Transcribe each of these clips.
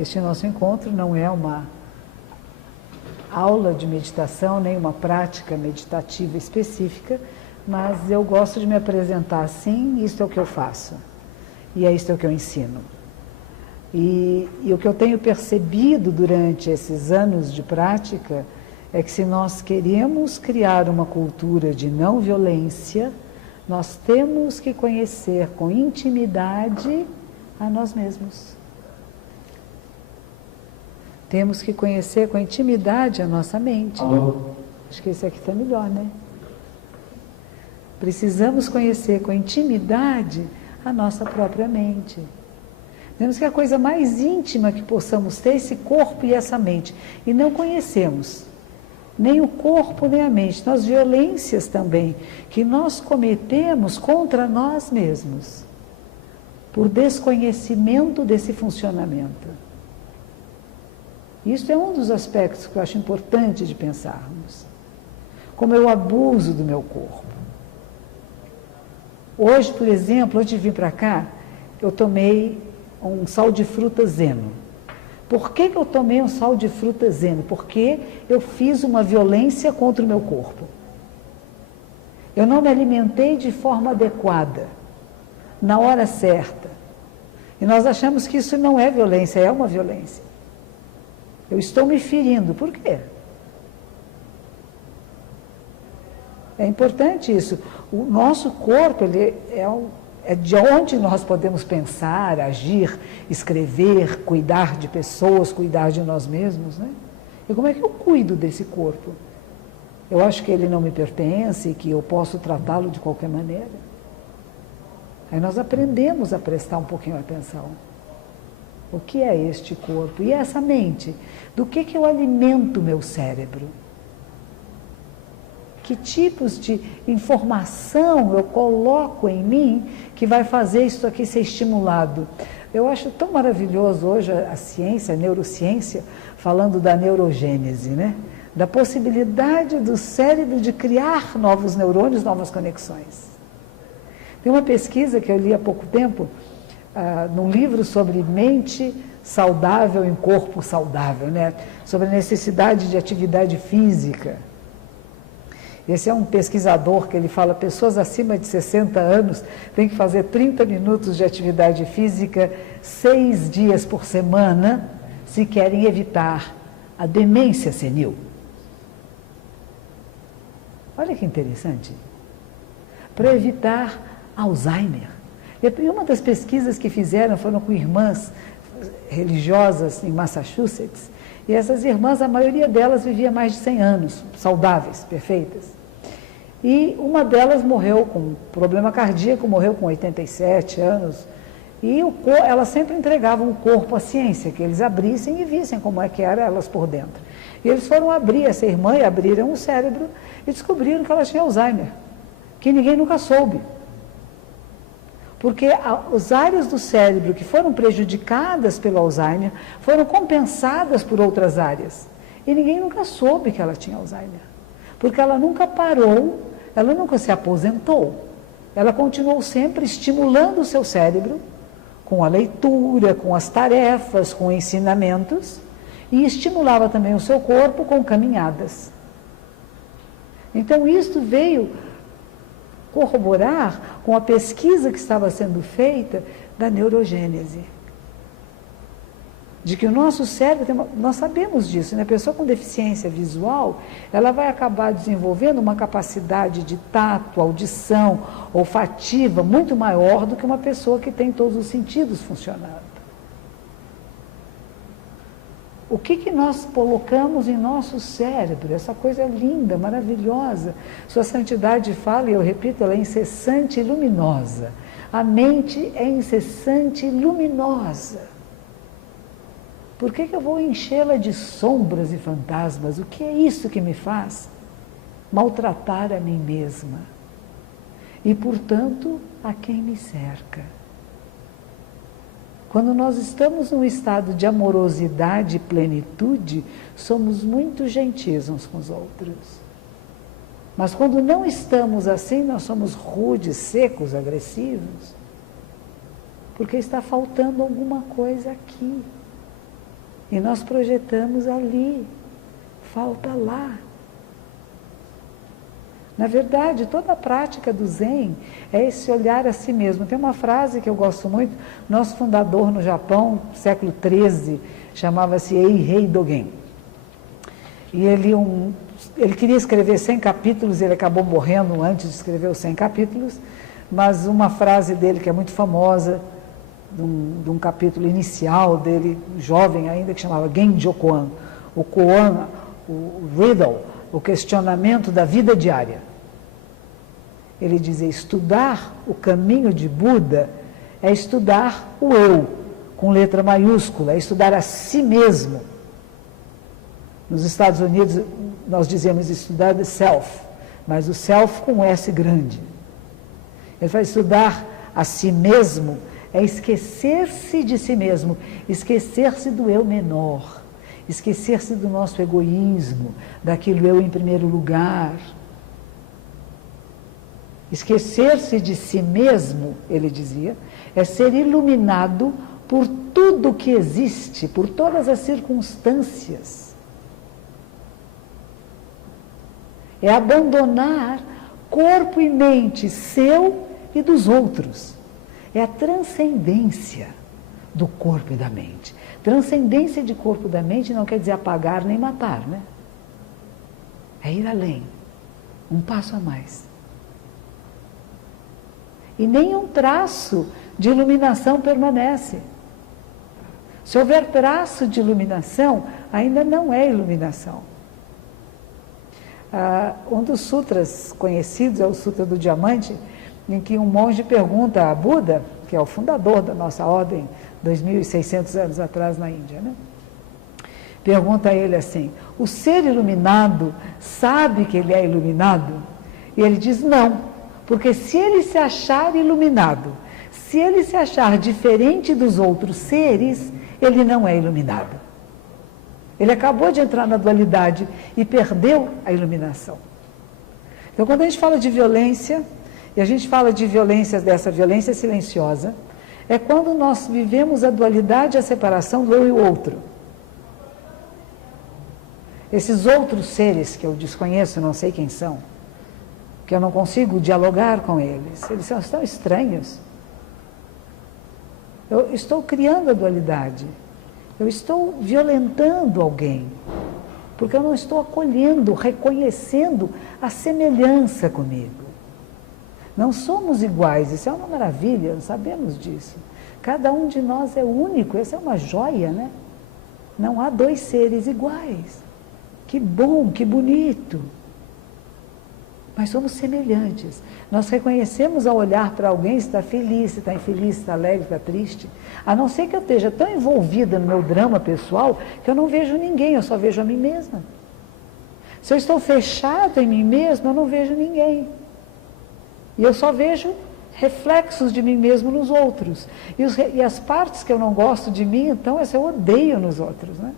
este nosso encontro não é uma aula de meditação, nem uma prática meditativa específica, mas eu gosto de me apresentar assim, isto é o que eu faço, e é isto que eu ensino. E o que eu tenho percebido durante esses anos de prática é que se nós queremos criar uma cultura de não violência, nós temos que conhecer com intimidade a nós mesmos. Temos que conhecer com intimidade a nossa mente. Acho que esse aqui está melhor, né? Precisamos conhecer com intimidade a nossa própria mente. Temos que a coisa mais íntima que possamos ter esse corpo e essa mente. E não conhecemos nem o corpo nem a mente. As violências também que nós cometemos contra nós mesmos, por desconhecimento desse funcionamento. Isso é um dos aspectos que eu acho importante de pensarmos. Como eu abuso do meu corpo. Hoje, por exemplo, antes de vir para cá, eu tomei um sal de fruta Zeno. Por que eu tomei um sal de fruta Zeno? Porque eu fiz uma violência contra o meu corpo. Eu não me alimentei de forma adequada, na hora certa. E nós achamos que isso não é violência, é uma violência. Eu estou me ferindo. Por quê? É importante isso. O nosso corpo, ele é de onde nós podemos pensar, agir, escrever, cuidar de pessoas, cuidar de nós mesmos, né? E como é que eu cuido desse corpo? Eu acho que ele não me pertence, que eu posso tratá-lo de qualquer maneira. Aí nós aprendemos a prestar um pouquinho atenção. O que é este corpo? E essa mente? Do que eu alimento o meu cérebro? Que tipos de informação eu coloco em mim que vai fazer isso aqui ser estimulado? Eu acho tão maravilhoso hoje a ciência, a neurociência, falando da neurogênese, né? Da possibilidade do cérebro de criar novos neurônios, novas conexões. Tem uma pesquisa que eu li há pouco tempo, num livro sobre mente saudável em corpo saudável, né? Sobre a necessidade de atividade física. Esse é um pesquisador que ele fala, pessoas acima de 60 anos têm que fazer 30 minutos de atividade física 6 dias por semana se querem evitar a demência senil. Olha que interessante. Para evitar Alzheimer. E uma das pesquisas que fizeram foram com irmãs religiosas em Massachusetts, e essas irmãs, a maioria delas vivia mais de 100 anos, saudáveis, perfeitas. E uma delas morreu com problema cardíaco, morreu com 87 anos, e elas sempre entregavam o corpo à ciência, que eles abrissem e vissem como é que eram elas por dentro. E eles foram abrir essa irmã e abriram o cérebro e descobriram que ela tinha Alzheimer, que ninguém nunca soube. Porque as áreas do cérebro que foram prejudicadas pelo Alzheimer foram compensadas por outras áreas. E ninguém nunca soube que ela tinha Alzheimer. Porque ela nunca parou, ela nunca se aposentou. Ela continuou sempre estimulando o seu cérebro com a leitura, com as tarefas, com ensinamentos, e estimulava também o seu corpo com caminhadas. Então, isto veio corroborar com a pesquisa que estava sendo feita da neurogênese. De que o nosso cérebro, nós sabemos disso, né? A pessoa com deficiência visual, ela vai acabar desenvolvendo uma capacidade de tato, audição, olfativa, muito maior do que uma pessoa que tem todos os sentidos funcionando. O que nós colocamos em nosso cérebro? Essa coisa linda, maravilhosa. Sua santidade fala, e eu repito, ela é incessante e luminosa. A mente é incessante e luminosa. Por que eu vou enchê-la de sombras e fantasmas? O que é isso que me faz maltratar a mim mesma? E, portanto, a quem me cerca. Quando nós estamos num estado de amorosidade e plenitude, somos muito gentis uns com os outros. Mas quando não estamos assim, nós somos rudes, secos, agressivos. Porque está faltando alguma coisa aqui. E nós projetamos ali, falta lá. Na verdade, toda a prática do Zen é esse olhar a si mesmo. Tem uma frase que eu gosto muito, nosso fundador no Japão, século XIII, chamava-se Eihei Dogen. E ele queria escrever 100 capítulos, ele acabou morrendo antes de escrever os 100 capítulos, mas uma frase dele que é muito famosa, de um capítulo inicial dele, jovem ainda, que chamava Genjo Koan, o Koan, o riddle, o questionamento da vida diária. Ele dizia, estudar o caminho de Buda é estudar o eu, com letra maiúscula, é estudar a si mesmo. Nos Estados Unidos, nós dizemos estudar the self, mas o self com S grande. Ele vai estudar a si mesmo, é esquecer-se de si mesmo, esquecer-se do eu menor, esquecer-se do nosso egoísmo, daquilo eu em primeiro lugar. Esquecer-se de si mesmo, ele dizia, é ser iluminado por tudo que existe, por todas as circunstâncias. É abandonar corpo e mente seu e dos outros. É a transcendência do corpo e da mente. Transcendência de corpo e da mente não quer dizer apagar nem matar, né? É ir além, um passo a mais. E nenhum traço de iluminação permanece. Se houver traço de iluminação, ainda não é iluminação. Um dos sutras conhecidos é o Sutra do Diamante, em que um monge pergunta a Buda, que é o fundador da nossa ordem, 2.600 anos atrás na Índia, né? Pergunta a ele assim, o ser iluminado sabe que ele é iluminado? E ele diz não, porque se ele se achar iluminado, se ele se achar diferente dos outros seres, ele não é iluminado. Ele acabou de entrar na dualidade e perdeu a iluminação. Então, quando a gente fala de violência, e a gente fala de violência, dessa violência silenciosa, é quando nós vivemos a dualidade e a separação do eu e o outro. Esses outros seres que eu desconheço, não sei quem são, que eu não consigo dialogar com eles são tão estranhos. Eu estou criando a dualidade. Eu estou violentando alguém, porque eu não estou acolhendo, reconhecendo a semelhança comigo. Não somos iguais, isso é uma maravilha, sabemos disso. Cada um de nós é único, essa é uma joia, né? Não há dois seres iguais. Que bom, que bonito. Mas somos semelhantes. Nós reconhecemos ao olhar para alguém se está feliz, se está infeliz, se está alegre, se está triste. A não ser que eu esteja tão envolvida no meu drama pessoal que eu não vejo ninguém, eu só vejo a mim mesma. Se eu estou fechado em mim mesma, eu não vejo ninguém. E eu só vejo reflexos de mim mesmo nos outros. E as partes que eu não gosto de mim, então, essa eu odeio nos outros, né?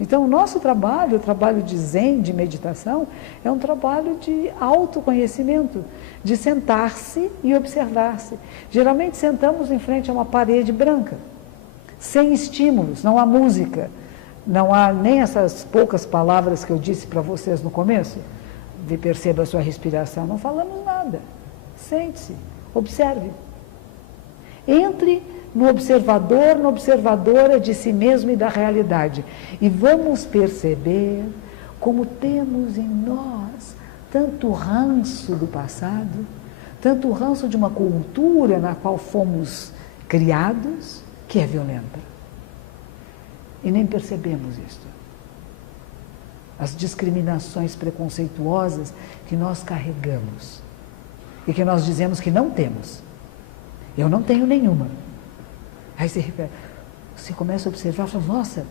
Então, o nosso trabalho, o trabalho de Zen, de meditação, é um trabalho de autoconhecimento, de sentar-se e observar-se. Geralmente sentamos em frente a uma parede branca, sem estímulos, não há música, não há nem essas poucas palavras que eu disse para vocês no começo, de perceba a sua respiração, não falamos nada. Sente-se, observe. Entre no observador, na observadora de si mesmo e da realidade. E vamos perceber como temos em nós tanto ranço do passado, tanto ranço de uma cultura na qual fomos criados, que é violenta. E nem percebemos isso. As discriminações preconceituosas que nós carregamos e que nós dizemos que não temos. Eu não tenho nenhuma. Aí você começa a observar e fala, nossa,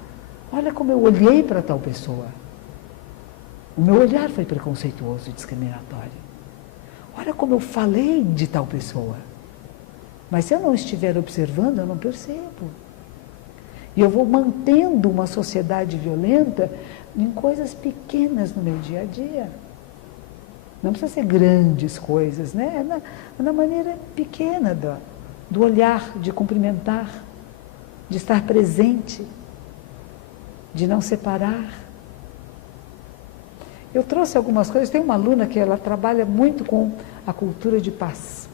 olha como eu olhei para tal pessoa. O meu olhar foi preconceituoso e discriminatório. Olha como eu falei de tal pessoa. Mas se eu não estiver observando, eu não percebo. E eu vou mantendo uma sociedade violenta em coisas pequenas no meu dia a dia. Não precisa ser grandes coisas, né? É na maneira pequena do olhar, de cumprimentar, de estar presente, de não separar. Eu trouxe algumas coisas. Tem uma aluna que ela trabalha muito com a cultura de paz.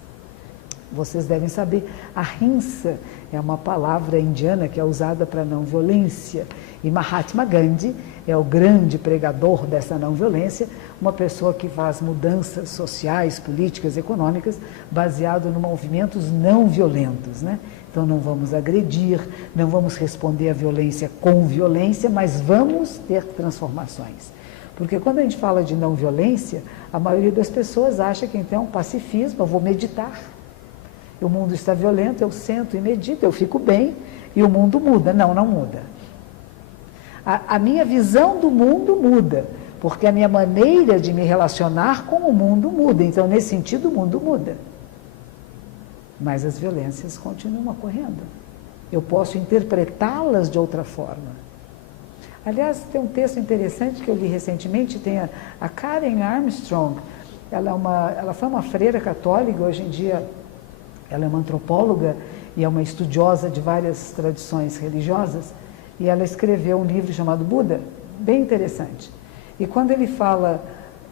Vocês devem saber, ahimsa é uma palavra indiana que é usada para não violência. E Mahatma Gandhi é o grande pregador dessa não violência, uma pessoa que faz mudanças sociais, políticas, econômicas, baseado em movimentos não violentos, né? Então não vamos agredir, não vamos responder à violência com violência, mas vamos ter transformações. Porque quando a gente fala de não violência, a maioria das pessoas acha que então pacifismo, eu vou meditar. O mundo está violento, eu sento e medito, eu fico bem e o mundo muda. Não, não muda. A minha visão do mundo muda, porque a minha maneira de me relacionar com o mundo muda. Então, nesse sentido, o mundo muda. Mas as violências continuam ocorrendo. Eu posso interpretá-las de outra forma. Aliás, tem um texto interessante que eu li recentemente, tem a Karen Armstrong. Ela foi uma freira católica, hoje em dia ela é uma antropóloga e é uma estudiosa de várias tradições religiosas, e ela escreveu um livro chamado Buda, bem interessante. E quando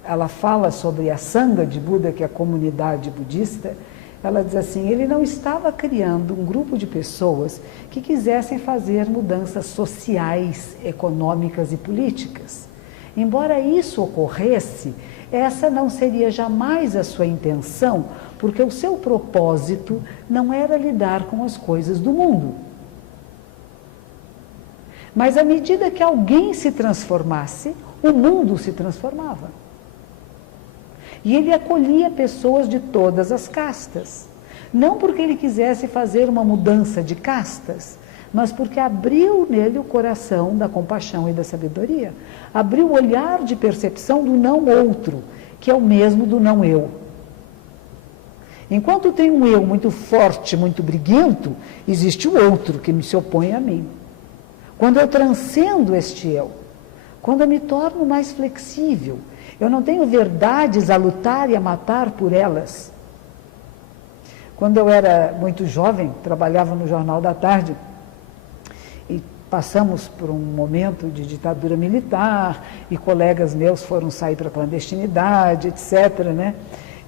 ela fala sobre a Sangha de Buda, que é a comunidade budista, ela diz assim, ele não estava criando um grupo de pessoas que quisessem fazer mudanças sociais, econômicas e políticas. Embora isso ocorresse, essa não seria jamais a sua intenção, porque o seu propósito não era lidar com as coisas do mundo. Mas à medida que alguém se transformasse, o mundo se transformava. E ele acolhia pessoas de todas as castas. Não porque ele quisesse fazer uma mudança de castas, mas porque abriu nele o coração da compaixão e da sabedoria. Abriu o olhar de percepção do não outro, que é o mesmo do não eu. Enquanto tem um eu muito forte, muito briguento, existe o outro que se opõe a mim. Quando eu transcendo este eu, quando eu me torno mais flexível, eu não tenho verdades a lutar e a matar por elas. Quando eu era muito jovem, trabalhava no Jornal da Tarde, e passamos por um momento de ditadura militar, e colegas meus foram sair para a clandestinidade, etc., né?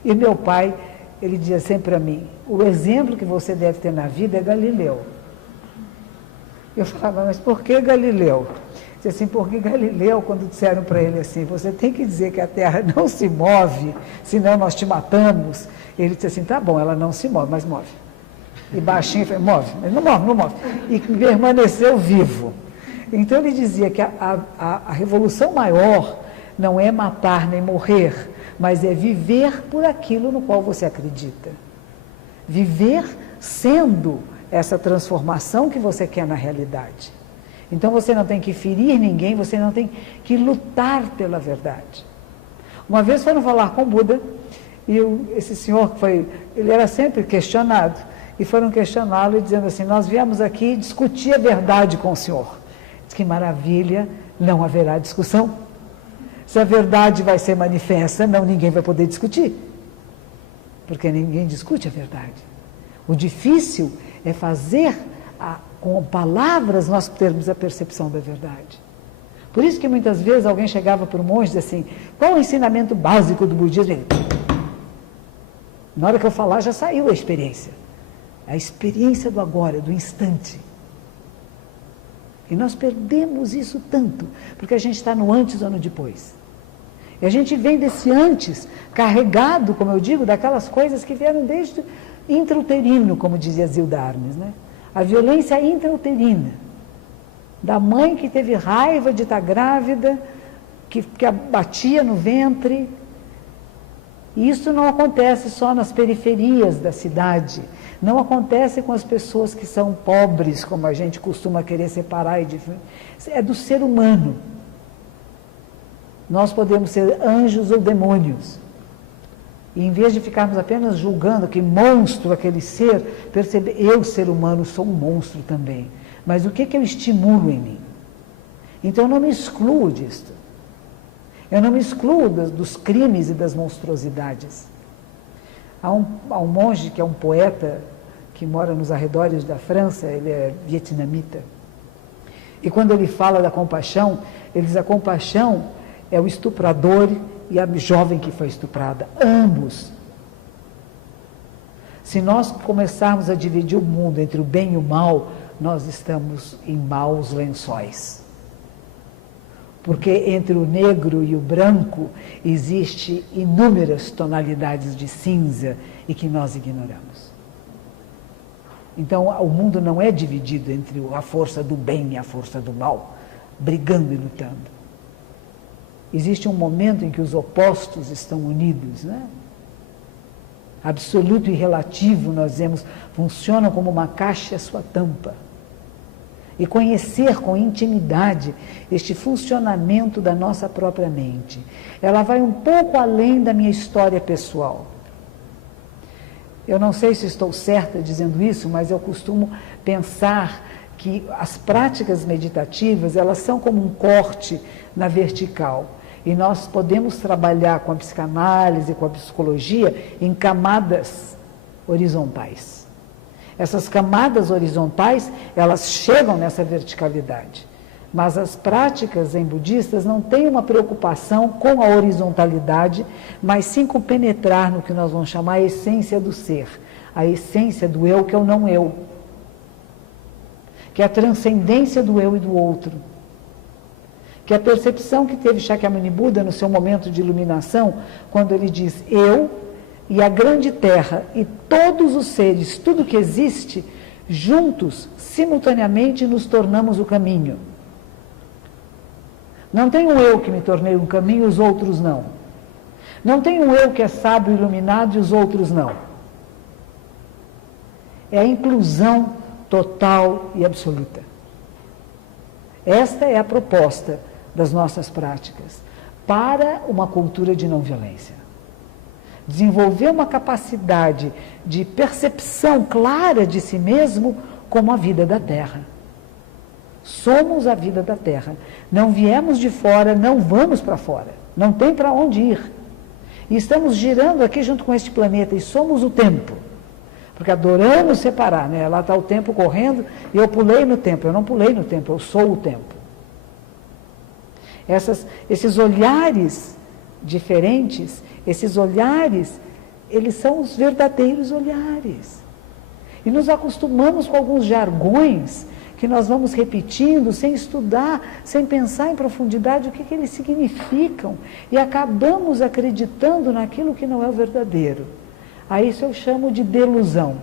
E meu pai, ele dizia sempre a mim, o exemplo que você deve ter na vida é Galileu. Eu falava, mas por que Galileu? Dizia assim, porque Galileu, quando disseram para ele assim, você tem que dizer que a Terra não se move, senão nós te matamos. Ele disse assim, tá bom, ela não se move, mas move. E baixinho, falei, move, mas não move, não move. E permaneceu vivo. Então ele dizia que a revolução maior não é matar nem morrer, mas é viver por aquilo no qual você acredita. Viver sendo essa transformação que você quer na realidade. Então você não tem que ferir ninguém, você não tem que lutar pela verdade. Uma vez foram falar com Buda, e esse senhor ele era sempre questionado, e foram questioná-lo dizendo assim, nós viemos aqui discutir a verdade com o senhor. Diz que maravilha, não haverá discussão. Se a verdade vai ser manifesta, ninguém vai poder discutir. Porque ninguém discute a verdade. O difícil é fazer, com palavras, nós termos a percepção da verdade. Por isso que muitas vezes alguém chegava para um monge e dizia assim, qual o ensinamento básico do budismo? Ele, na hora que eu falar já saiu a experiência do agora, do instante. E nós perdemos isso tanto, porque a gente está no antes ou no depois. E a gente vem desse antes, carregado, como eu digo, daquelas coisas que vieram desde intrauterino, como dizia Zilda Armes, né? A violência intrauterina, da mãe que teve raiva de estar grávida, que batia no ventre. E isso não acontece só nas periferias da cidade, não acontece com as pessoas que são pobres, como a gente costuma querer separar. É do ser humano. Nós podemos ser anjos ou demônios. E em vez de ficarmos apenas julgando que monstro aquele ser, perceber, eu, ser humano, sou um monstro também. Mas o que eu estimulo em mim? Então eu não me excluo disto. Eu não me excluo dos crimes e das monstruosidades. Há um monge que é um poeta, que mora nos arredores da França, ele é vietnamita. E quando ele fala da compaixão, ele diz: a compaixão é o estuprador e a jovem que foi estuprada, ambos. Se nós começarmos a dividir o mundo entre o bem e o mal, nós estamos em maus lençóis. Porque entre o negro e o branco existe inúmeras tonalidades de cinza e que nós ignoramos. Então, o mundo não é dividido entre a força do bem e a força do mal, brigando e lutando. Existe um momento em que os opostos estão unidos, né? Absoluto e relativo, nós dizemos, funcionam como uma caixa e a sua tampa. E conhecer com intimidade este funcionamento da nossa própria mente. Ela vai um pouco além da minha história pessoal. Eu não sei se estou certa dizendo isso, mas eu costumo pensar que as práticas meditativas, elas são como um corte na vertical. E nós podemos trabalhar com a psicanálise, com a psicologia, em camadas horizontais. Essas camadas horizontais, elas chegam nessa verticalidade. Mas as práticas zen budistas não têm uma preocupação com a horizontalidade, mas sim com penetrar no que nós vamos chamar a essência do ser, a essência do eu, que é o não eu, que é a transcendência do eu e do outro, que é a percepção que teve Shakyamuni Buda no seu momento de iluminação, quando ele diz: eu e a grande terra e todos os seres, tudo que existe, juntos, simultaneamente, nos tornamos o caminho. Não tem um eu que me tornei um caminho e os outros não. Não tem um eu que é sábio e iluminado e os outros não. É a inclusão total e absoluta. Esta é a proposta das nossas práticas para uma cultura de não violência. Desenvolver uma capacidade de percepção clara de si mesmo como a vida da Terra. Somos a vida da Terra. Não viemos de fora, não vamos para fora. Não tem para onde ir. E estamos girando aqui junto com este planeta e somos o tempo. Porque adoramos separar, né? Lá está o tempo correndo e eu pulei no tempo. Eu não pulei no tempo, eu sou o tempo. Esses olhares diferentes, esses olhares, eles são os verdadeiros olhares. E nos acostumamos com alguns jargões que nós vamos repetindo sem estudar, sem pensar em profundidade o que eles significam. E acabamos acreditando naquilo que não é o verdadeiro. A isso eu chamo de delusão.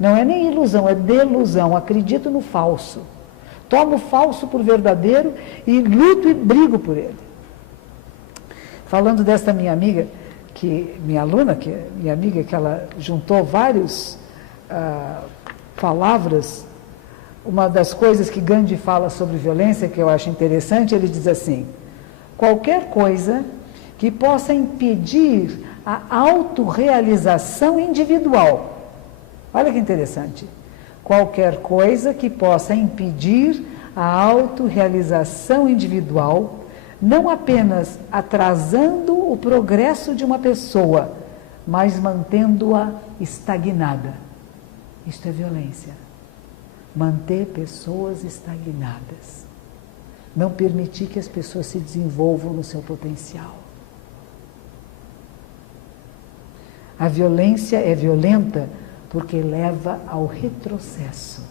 Não é nem ilusão, é delusão. Acredito no falso. Tomo o falso por verdadeiro e luto e brigo por ele. Falando desta minha amiga, minha aluna, minha amiga, que ela juntou várias palavras. Uma das coisas que Gandhi fala sobre violência, que eu acho interessante, ele diz assim: qualquer coisa que possa impedir a autorrealização individual. Olha que interessante. Qualquer coisa que possa impedir a autorrealização individual, não apenas atrasando o progresso de uma pessoa, mas mantendo-a estagnada. Isto é violência. Manter pessoas estagnadas. Não permitir que as pessoas se desenvolvam no seu potencial. A violência é violenta porque leva ao retrocesso.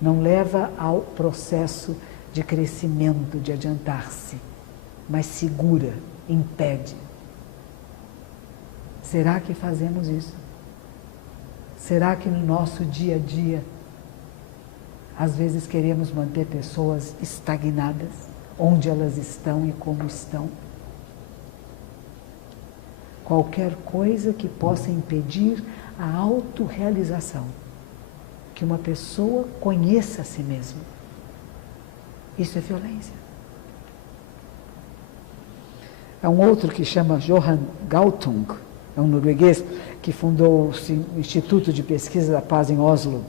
Não leva ao processo de crescimento, de adiantar-se, mas segura, impede. Será que fazemos isso? Será que no nosso dia a dia, às vezes queremos manter pessoas estagnadas, onde elas estão e como estão? Qualquer coisa que possa impedir a autorrealização, que uma pessoa conheça a si mesma. Isso é violência. É um outro que chama Johan Galtung, é um norueguês que fundou o Instituto de Pesquisa da Paz em Oslo.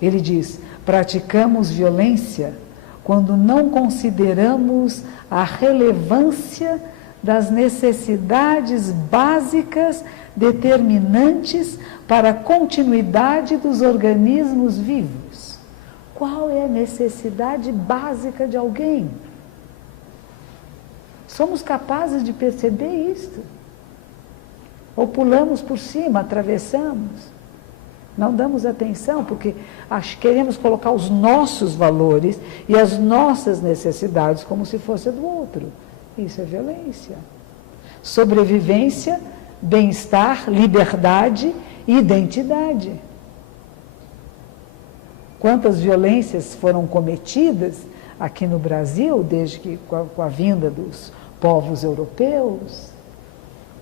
Ele diz: praticamos violência quando não consideramos a relevância das necessidades básicas determinantes para a continuidade dos organismos vivos. Qual é a necessidade básica de alguém? Somos capazes de perceber isto? Ou pulamos por cima, atravessamos? Não damos atenção porque queremos colocar os nossos valores e as nossas necessidades como se fosse do outro. Isso é violência. Sobrevivência, bem-estar, liberdade e identidade. Quantas violências foram cometidas aqui no Brasil, desde que com a vinda dos povos europeus,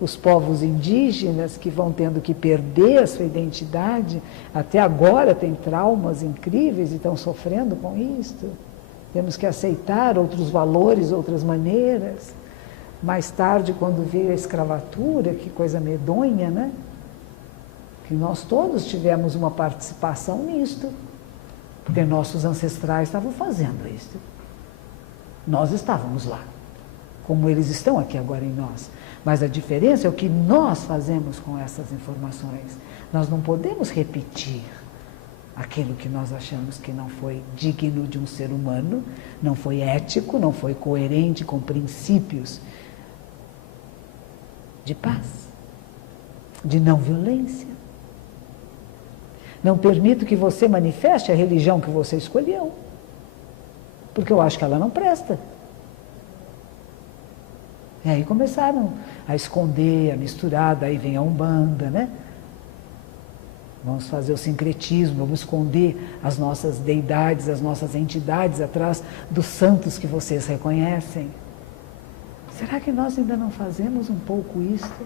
os povos indígenas que vão tendo que perder a sua identidade, até agora tem traumas incríveis e estão sofrendo com isto. Temos que aceitar outros valores, outras maneiras. Mais tarde, quando veio a escravatura, que coisa medonha, né? Que nós todos tivemos uma participação nisto, porque nossos ancestrais estavam fazendo isto. Nós estávamos lá, como eles estão aqui agora em nós. Mas a diferença é o que nós fazemos com essas informações. Nós não podemos repetir aquilo que nós achamos que não foi digno de um ser humano, não foi ético, não foi coerente com princípios de paz, de não violência. Não permito que você manifeste a religião que você escolheu, porque eu acho que ela não presta. E aí começaram a esconder, a misturar, daí vem a Umbanda, né? Vamos fazer o sincretismo, vamos esconder as nossas deidades, as nossas entidades atrás dos santos que vocês reconhecem. Será que nós ainda não fazemos um pouco isso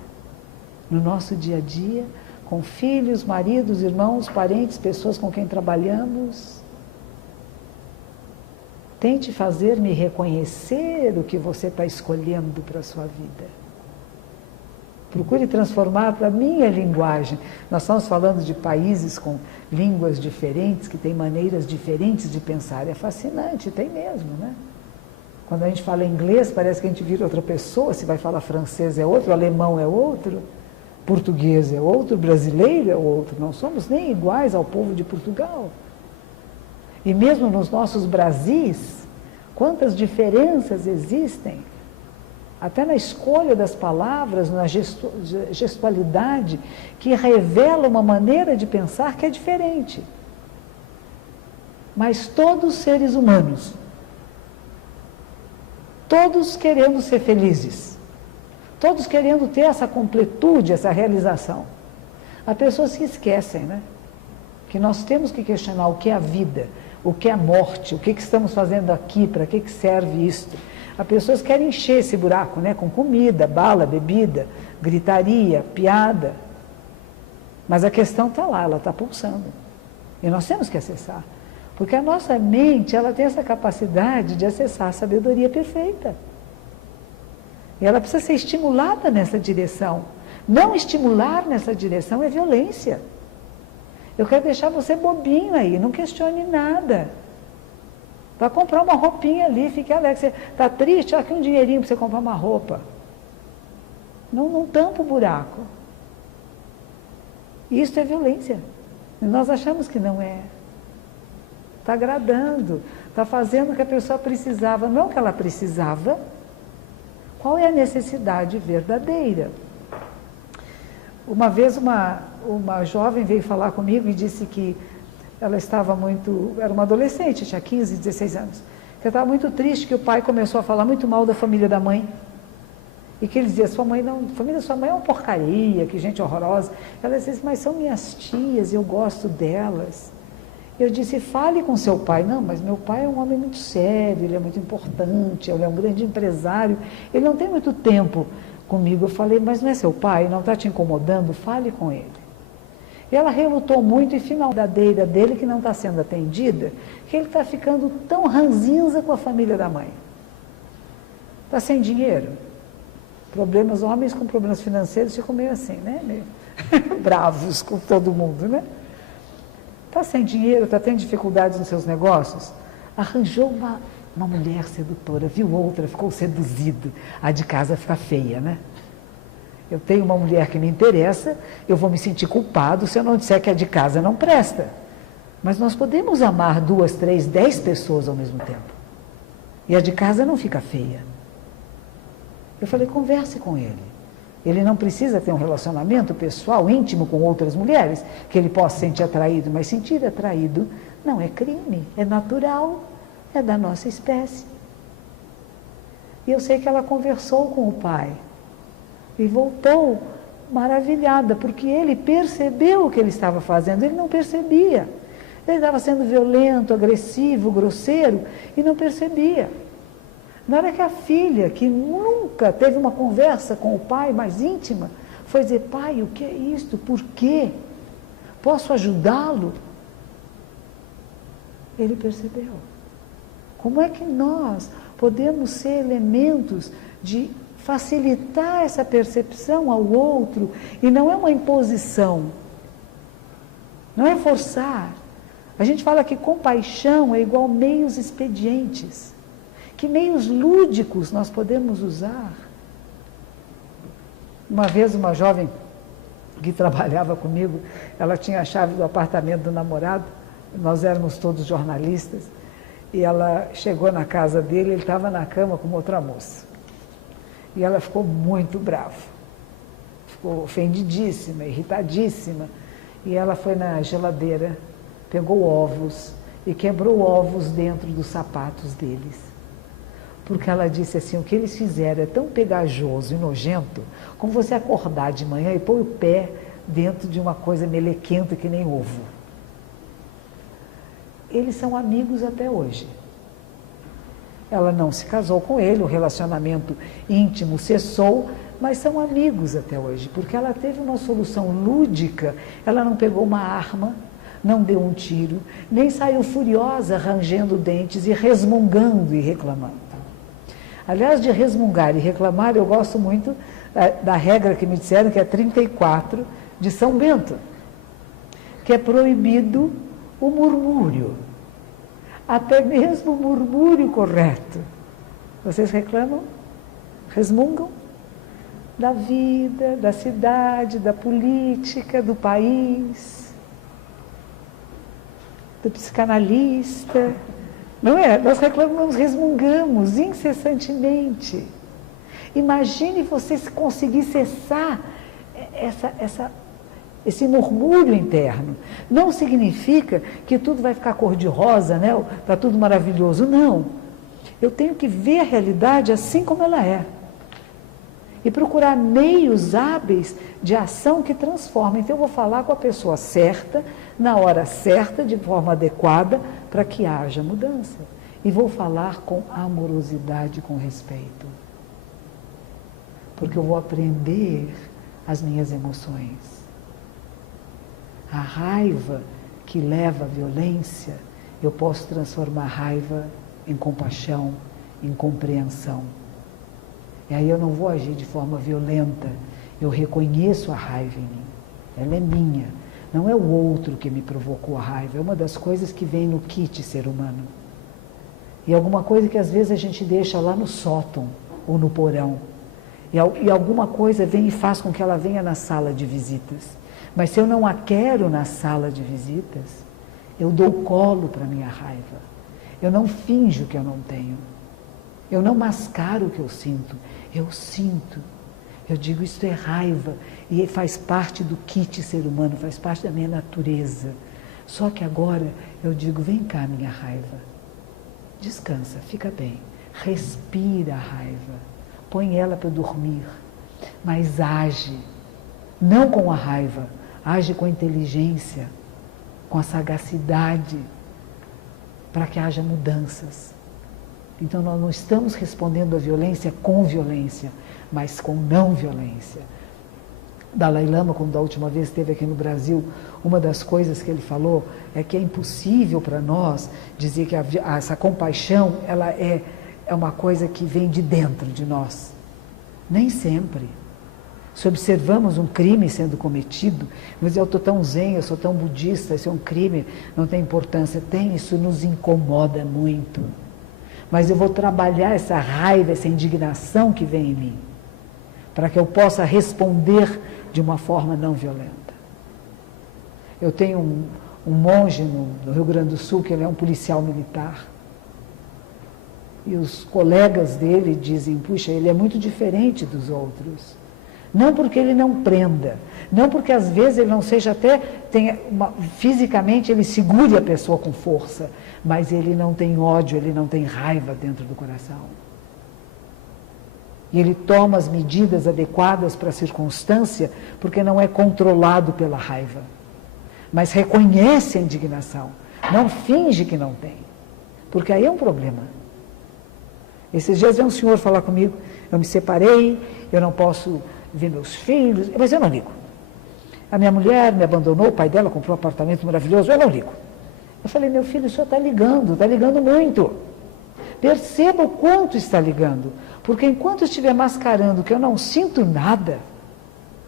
no nosso dia a dia, com filhos, maridos, irmãos, parentes, pessoas com quem trabalhamos? Tente fazer-me reconhecer o que você está escolhendo para a sua vida. Procure transformar para a minha linguagem. Nós estamos falando de países com línguas diferentes, que têm maneiras diferentes de pensar. É fascinante, tem mesmo, né? Quando a gente fala inglês, parece que a gente vira outra pessoa. Se vai falar francês é outro, alemão é outro, português é outro, brasileiro é outro. Não somos nem iguais ao povo de Portugal. E mesmo nos nossos Brasis, quantas diferenças existem, até na escolha das palavras, na gestualidade, que revela uma maneira de pensar que é diferente. Mas todos seres humanos, todos querendo ser felizes, todos querendo ter essa completude, essa realização. Há pessoas que esquecem, né? Que nós temos que questionar o que é a vida, o que é a morte, o que estamos fazendo aqui, para que serve isto. As pessoas querem encher esse buraco, né, com comida, bala, bebida, gritaria, piada. Mas a questão está lá, ela está pulsando. E nós temos que acessar. Porque a nossa mente, ela tem essa capacidade de acessar a sabedoria perfeita. E ela precisa ser estimulada nessa direção. Não estimular nessa direção é violência. Eu quero deixar você bobinho aí, não questione nada. Vai comprar uma roupinha ali, fique alegre. Você está triste? Olha aqui um dinheirinho para você comprar uma roupa. Não tampa o buraco. Isso é violência. E nós achamos que não é. Está agradando, está fazendo o que a pessoa precisava, não o que ela precisava. Qual é a necessidade verdadeira? Uma vez uma jovem veio falar comigo e disse que ela estava era uma adolescente, tinha 15, 16 anos, que ela estava muito triste que o pai começou a falar muito mal da família da mãe. E que ele dizia, a família da sua mãe é uma porcaria, que gente horrorosa. Ela disse, mas são minhas tias, eu gosto delas. Eu disse, fale com seu pai. Não, mas meu pai é um homem muito sério, ele é muito importante, ele é um grande empresário, ele não tem muito tempo comigo. Eu falei, mas não é seu pai, não está te incomodando? Fale com ele. E ela relutou muito e final da verdadeira dele, que não está sendo atendida, que ele está ficando tão ranzinza com a família da mãe. Está sem dinheiro. Problemas, homens com problemas financeiros ficam meio assim, né? Meio bravos com todo mundo, né? Está sem dinheiro, está tendo dificuldades nos seus negócios? Arranjou Uma mulher sedutora, viu outra, ficou seduzido. A de casa fica feia, né? Eu tenho uma mulher que me interessa, eu vou me sentir culpado se eu não disser que a de casa não presta. Mas nós podemos amar 2, 3, 10 pessoas ao mesmo tempo. E a de casa não fica feia. Eu falei, converse com ele. Ele não precisa ter um relacionamento pessoal, íntimo com outras mulheres, que ele possa sentir atraído, mas sentir atraído não é crime, é natural, é da nossa espécie. E eu sei que ela conversou com o pai e voltou maravilhada, porque ele percebeu o que ele estava fazendo, ele não percebia. Ele estava sendo violento, agressivo, grosseiro e não percebia. Na hora que a filha, que nunca teve uma conversa com o pai mais íntima, foi dizer, pai, o que é isto? Por quê? Posso ajudá-lo? Ele percebeu. Como é que nós podemos ser elementos de facilitar essa percepção ao outro? E não é uma imposição, não é forçar. A gente fala que compaixão é igual meios expedientes. Que meios lúdicos nós podemos usar? Uma vez uma jovem que trabalhava comigo, ela tinha a chave do apartamento do namorado, nós éramos todos jornalistas, e ela chegou na casa dele, ele estava na cama com outra moça. E ela ficou muito brava, ficou ofendidíssima, irritadíssima, e ela foi na geladeira, pegou ovos e quebrou ovos dentro dos sapatos deles. Porque ela disse assim, o que eles fizeram é tão pegajoso e nojento, como você acordar de manhã e pôr o pé dentro de uma coisa melequenta que nem ovo. Eles são amigos até hoje. Ela não se casou com ele, o relacionamento íntimo cessou, mas são amigos até hoje, porque ela teve uma solução lúdica, ela não pegou uma arma, não deu um tiro, nem saiu furiosa, rangendo dentes e resmungando e reclamando. Aliás, de resmungar e reclamar, eu gosto muito da regra que me disseram, que é 34 de São Bento, que é proibido o murmúrio, até mesmo o murmúrio correto. Vocês reclamam? Resmungam? Da vida, da cidade, da política, do país, do psicanalista. Não é? Nós reclamamos, resmungamos incessantemente. Imagine você conseguir cessar esse murmúrio interno. Não significa que tudo vai ficar cor-de-rosa, né? Está tudo maravilhoso. Não. Eu tenho que ver a realidade assim como ela é. E procurar meios hábeis de ação que transformem. Então, eu vou falar com a pessoa certa, na hora certa, de forma adequada, para que haja mudança. E vou falar com amorosidade, com respeito. Porque eu vou aprender as minhas emoções. A raiva que leva à violência, eu posso transformar a raiva em compaixão, em compreensão. E aí eu não vou agir de forma violenta, eu reconheço a raiva em mim, ela é minha, não é o outro que me provocou a raiva, é uma das coisas que vem no kit ser humano. E alguma coisa que às vezes a gente deixa lá no sótão ou no porão, e alguma coisa vem e faz com que ela venha na sala de visitas. Mas se eu não a quero na sala de visitas, eu dou colo para a minha raiva, eu não finjo que eu não tenho. Eu não mascaro o que eu sinto, eu sinto. Eu digo, isso é raiva, e faz parte do kit ser humano, faz parte da minha natureza. Só que agora eu digo, vem cá minha raiva, descansa, fica bem, respira a raiva, põe ela para dormir, mas age, não com a raiva, age com a inteligência, com a sagacidade, para que haja mudanças. Então, nós não estamos respondendo à violência com violência, mas com não violência. Dalai Lama, quando da última vez esteve aqui no Brasil, uma das coisas que ele falou é que é impossível para nós dizer que essa compaixão ela é uma coisa que vem de dentro de nós. Nem sempre. Se observamos um crime sendo cometido, mas eu estou tão zen, eu sou tão budista, isso é um crime, não tem importância. Tem, isso nos incomoda muito. mas eu vou trabalhar essa raiva, essa indignação que vem em mim, para que eu possa responder de uma forma não violenta. Eu tenho um monge no Rio Grande do Sul, que ele é um policial militar, e os colegas dele dizem, puxa, ele é muito diferente dos outros. Não porque ele não prenda, não porque às vezes ele não seja até, fisicamente ele segure a pessoa com força, mas ele não tem ódio, ele não tem raiva dentro do coração. E ele toma as medidas adequadas para a circunstância, porque não é controlado pela raiva, mas reconhece a indignação, não finge que não tem, porque aí é um problema. Esses dias veio um senhor falar comigo, eu me separei, eu não posso ver meus filhos, mas eu não ligo. A minha mulher me abandonou, o pai dela comprou um apartamento maravilhoso, eu não ligo. Eu falei, meu filho, o senhor está ligando muito. Perceba o quanto está ligando, porque enquanto eu estiver mascarando que eu não sinto nada,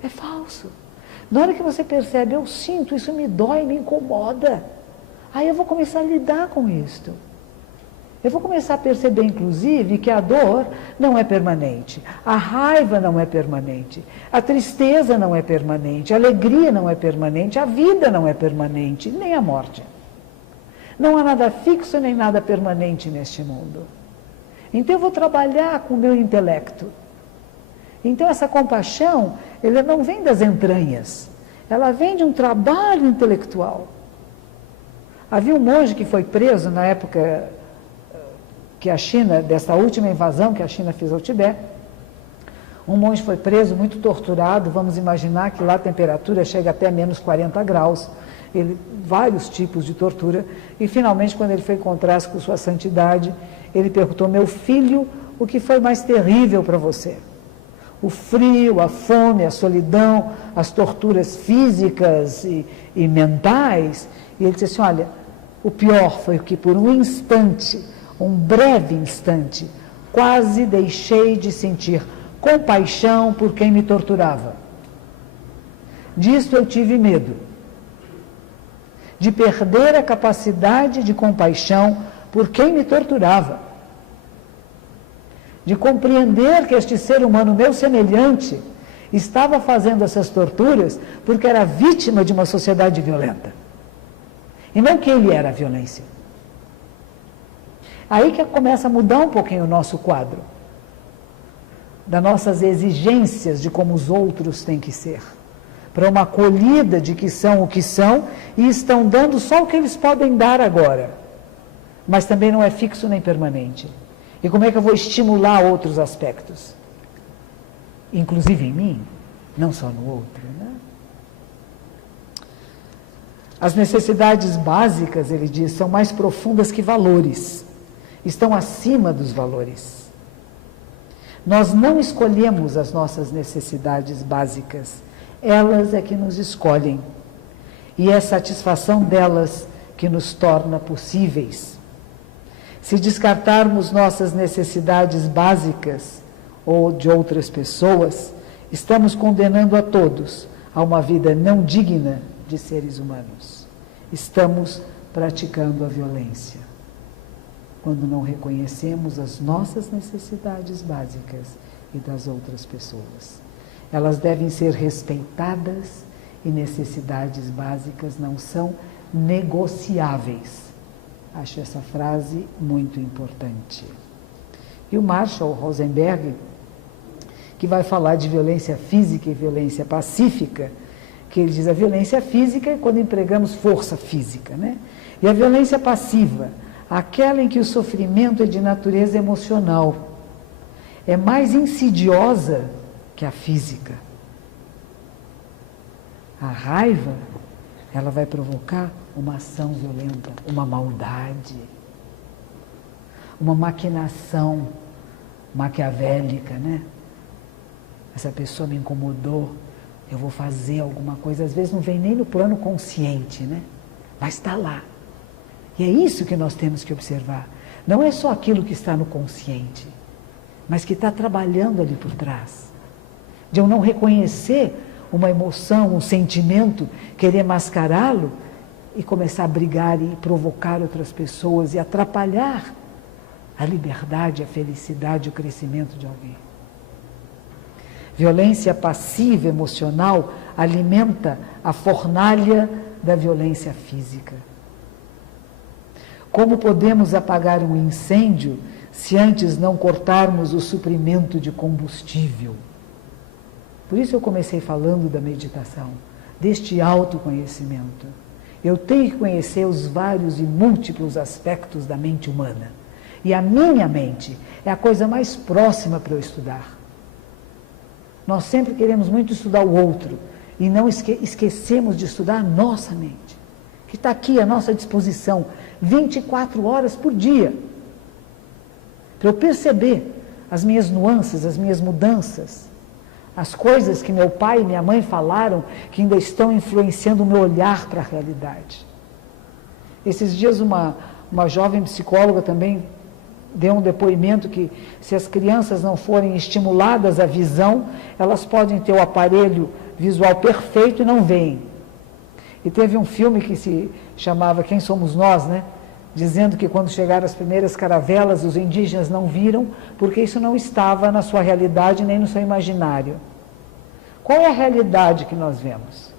é falso. Na hora que você percebe, eu sinto, isso me dói, me incomoda, aí eu vou começar a lidar com isto. Eu vou começar a perceber, inclusive, que a dor não é permanente, a raiva não é permanente, a tristeza não é permanente, a alegria não é permanente, a vida não é permanente, nem a morte. Não há nada fixo nem nada permanente neste mundo. Então eu vou trabalhar com o meu intelecto. Então essa compaixão, ela não vem das entranhas, ela vem de um trabalho intelectual. Havia um monge que foi preso na época que a China, dessa última invasão que a China fez ao Tibete. Um monge foi preso, muito torturado, vamos imaginar que lá a temperatura chega até menos 40 graus, vários tipos de tortura, e finalmente quando ele foi encontrar-se com sua santidade, ele perguntou, meu filho, o que foi mais terrível para você? O frio, a fome, a solidão, as torturas físicas e mentais? E ele disse assim, olha, o pior foi que por um instante, um breve instante, quase deixei de sentir compaixão por quem me torturava. Disto eu tive medo, de perder a capacidade de compaixão por quem me torturava, de compreender que este ser humano meu semelhante estava fazendo essas torturas porque era vítima de uma sociedade violenta, e não que ele era a violência. Aí que começa a mudar um pouquinho o nosso quadro, das nossas exigências de como os outros têm que ser, para uma acolhida de que são o que são e estão dando só o que eles podem dar agora, mas também não é fixo nem permanente. E como é que eu vou estimular outros aspectos? Inclusive em mim, não só no outro, né? As necessidades básicas, ele diz, são mais profundas que valores. Estão acima dos valores. Nós não escolhemos as nossas necessidades básicas, elas é que nos escolhem, e é a satisfação delas que nos torna possíveis. Se descartarmos nossas necessidades básicas ou de outras pessoas, estamos condenando a todos a uma vida não digna de seres humanos. Estamos praticando a violência quando não reconhecemos as nossas necessidades básicas e das outras pessoas. Elas devem ser respeitadas e necessidades básicas não são negociáveis. Acho essa frase muito importante. E o Marshall Rosenberg, que vai falar de violência física e violência pacífica, que ele diz a violência física é quando empregamos força física, né? E a violência passiva, aquela em que o sofrimento é de natureza emocional, é mais insidiosa que a física. A raiva, ela vai provocar uma ação violenta, uma maldade, uma maquinação maquiavélica, né? Essa pessoa me incomodou, eu vou fazer alguma coisa, às vezes não vem nem no plano consciente, né? Mas está lá. E é isso que nós temos que observar. Não é só aquilo que está no consciente, mas que está trabalhando ali por trás. De eu não reconhecer uma emoção, um sentimento, querer mascará-lo e começar a brigar e provocar outras pessoas e atrapalhar a liberdade, a felicidade, o crescimento de alguém. Violência passiva emocional alimenta a fornalha da violência física. Como podemos apagar um incêndio se antes não cortarmos o suprimento de combustível? Por isso eu comecei falando da meditação, deste autoconhecimento. Eu tenho que conhecer os vários e múltiplos aspectos da mente humana. E a minha mente é a coisa mais próxima para eu estudar. Nós sempre queremos muito estudar o outro e não esquecemos de estudar a nossa mente, que está aqui à nossa disposição 24 horas por dia. Para eu perceber as minhas nuances, as minhas mudanças, as coisas que meu pai e minha mãe falaram que ainda estão influenciando o meu olhar para a realidade. Esses dias uma jovem psicóloga também deu um depoimento que se as crianças não forem estimuladas à visão, elas podem ter o aparelho visual perfeito e não veem. E teve um filme que se chamava Quem Somos Nós, né? Dizendo que quando chegaram as primeiras caravelas, os indígenas não viram, porque isso não estava na sua realidade nem no seu imaginário. Qual é a realidade que nós vemos?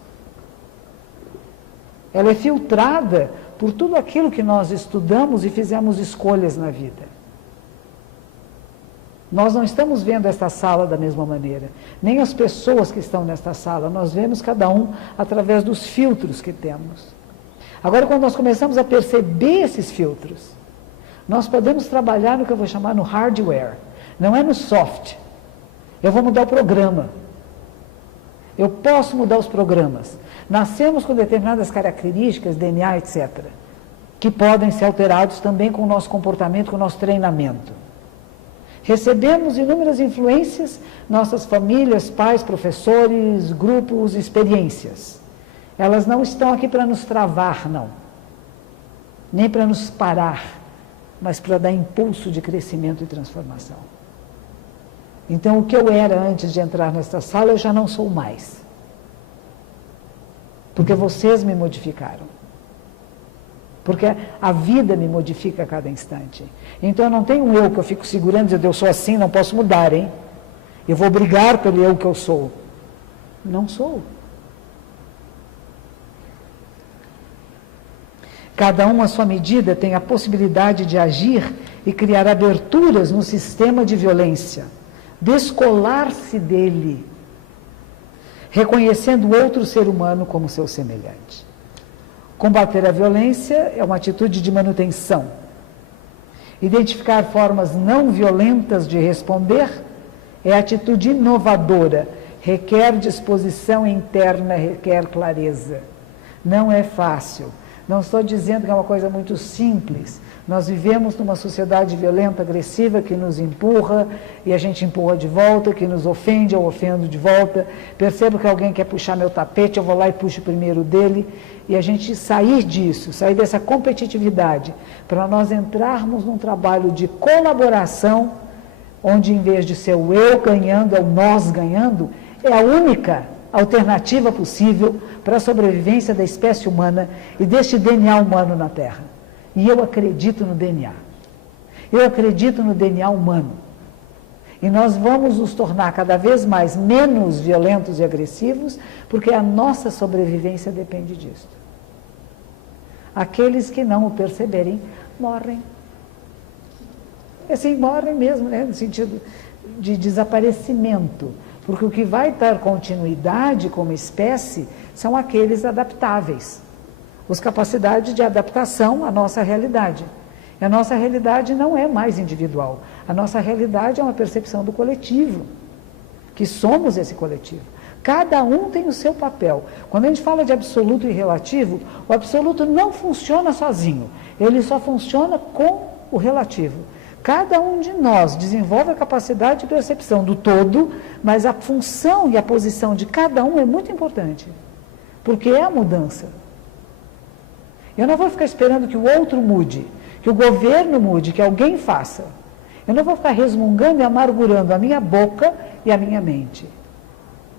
Ela é filtrada por tudo aquilo que nós estudamos e fizemos escolhas na vida. Nós não estamos vendo esta sala da mesma maneira, nem as pessoas que estão nesta sala, nós vemos cada um através dos filtros que temos. Agora, quando nós começamos a perceber esses filtros, nós podemos trabalhar no que eu vou chamar no hardware, não é no soft. Eu vou mudar o programa. Eu posso mudar os programas. Nascemos com determinadas características, DNA, etc., que podem ser alterados também com o nosso comportamento, com o nosso treinamento. Recebemos inúmeras influências, nossas famílias, pais, professores, grupos, experiências. Elas não estão aqui para nos travar, não. Nem para nos parar, mas para dar impulso de crescimento e transformação. Então, o que eu era antes de entrar nesta sala, eu já não sou mais. Porque vocês me modificaram. Porque a vida me modifica a cada instante. Então eu não tenho um eu que eu fico segurando e dizendo, eu sou assim, não posso mudar, hein? Eu vou brigar pelo eu que eu sou. Não sou. Cada um à sua medida tem a possibilidade de agir e criar aberturas no sistema de violência. Descolar-se dele. Reconhecendo o outro ser humano como seu semelhante. Combater a violência é uma atitude de manutenção. Identificar formas não violentas de responder é atitude inovadora, requer disposição interna, requer clareza. Não é fácil. Não estou dizendo que é uma coisa muito simples. Nós vivemos numa sociedade violenta, agressiva, que nos empurra e a gente empurra de volta, que nos ofende, eu ofendo de volta. Percebo que alguém quer puxar meu tapete, eu vou lá e puxo primeiro dele. E a gente sair disso, sair dessa competitividade, para nós entrarmos num trabalho de colaboração, onde em vez de ser o eu ganhando, é o nós ganhando, é a única alternativa possível para a sobrevivência da espécie humana e deste DNA humano na Terra. E eu acredito no DNA. Eu acredito no DNA humano. E nós vamos nos tornar cada vez mais menos violentos e agressivos, porque a nossa sobrevivência depende disso. Aqueles que não o perceberem, morrem. Assim, morrem mesmo, né? No sentido de desaparecimento. Porque o que vai dar continuidade como espécie são aqueles adaptáveis. As capacidades de adaptação à nossa realidade. E a nossa realidade não é mais individual. A nossa realidade é uma percepção do coletivo, que somos esse coletivo. Cada um tem o seu papel. Quando a gente fala de absoluto e relativo, o absoluto não funciona sozinho. Ele só funciona com o relativo. Cada um de nós desenvolve a capacidade de percepção do todo, mas a função e a posição de cada um é muito importante. Porque é a mudança. Eu não vou ficar esperando que o outro mude, que o governo mude, que alguém faça. Eu não vou ficar resmungando e amargurando a minha boca e a minha mente.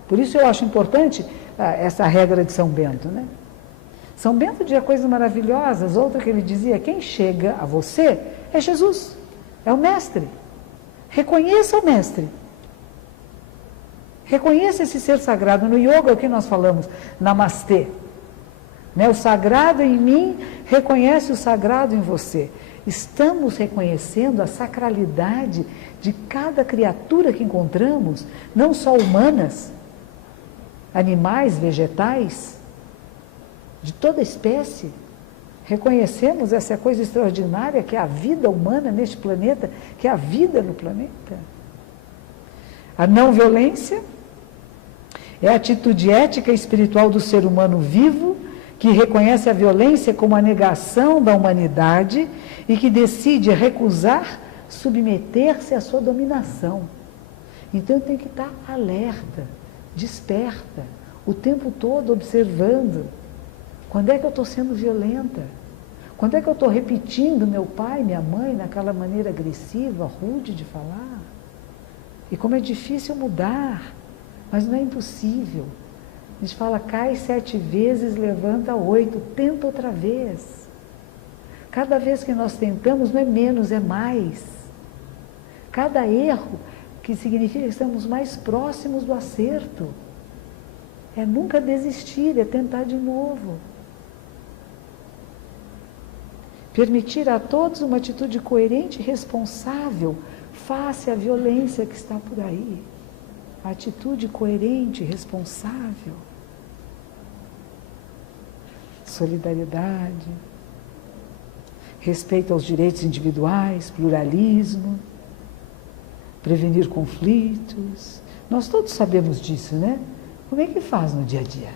Por isso eu acho importante essa regra de São Bento, né? São Bento dizia coisas maravilhosas. Outra que ele dizia, quem chega a você é Jesus. É o mestre. Reconheça o mestre. Reconheça esse ser sagrado. No yoga, o que nós falamos? Namastê. Né? O sagrado em mim reconhece o sagrado em você. Estamos reconhecendo a sacralidade de cada criatura que encontramos, não só humanas, animais, vegetais, de toda espécie. Reconhecemos essa coisa extraordinária que é a vida humana neste planeta, que é a vida no planeta. A não violência é a atitude ética e espiritual do ser humano vivo, que reconhece a violência como a negação da humanidade e que decide recusar submeter-se à sua dominação. Então tem que estar alerta, desperta, o tempo todo observando. Quando é que eu estou sendo violenta? Quando é que eu estou repetindo meu pai, minha mãe, naquela maneira agressiva, rude de falar? E como é difícil mudar, mas não é impossível. A gente fala, cai 7 vezes, levanta 8, tenta outra vez. Cada vez que nós tentamos, não é menos, é mais. Cada erro, que significa que estamos mais próximos do acerto. É nunca desistir, é tentar de novo. Permitir a todos uma atitude coerente e responsável face à violência que está por aí. A atitude coerente e responsável. Solidariedade, respeito aos direitos individuais, pluralismo, prevenir conflitos. Nós todos sabemos disso, né? Como é que faz no dia a dia?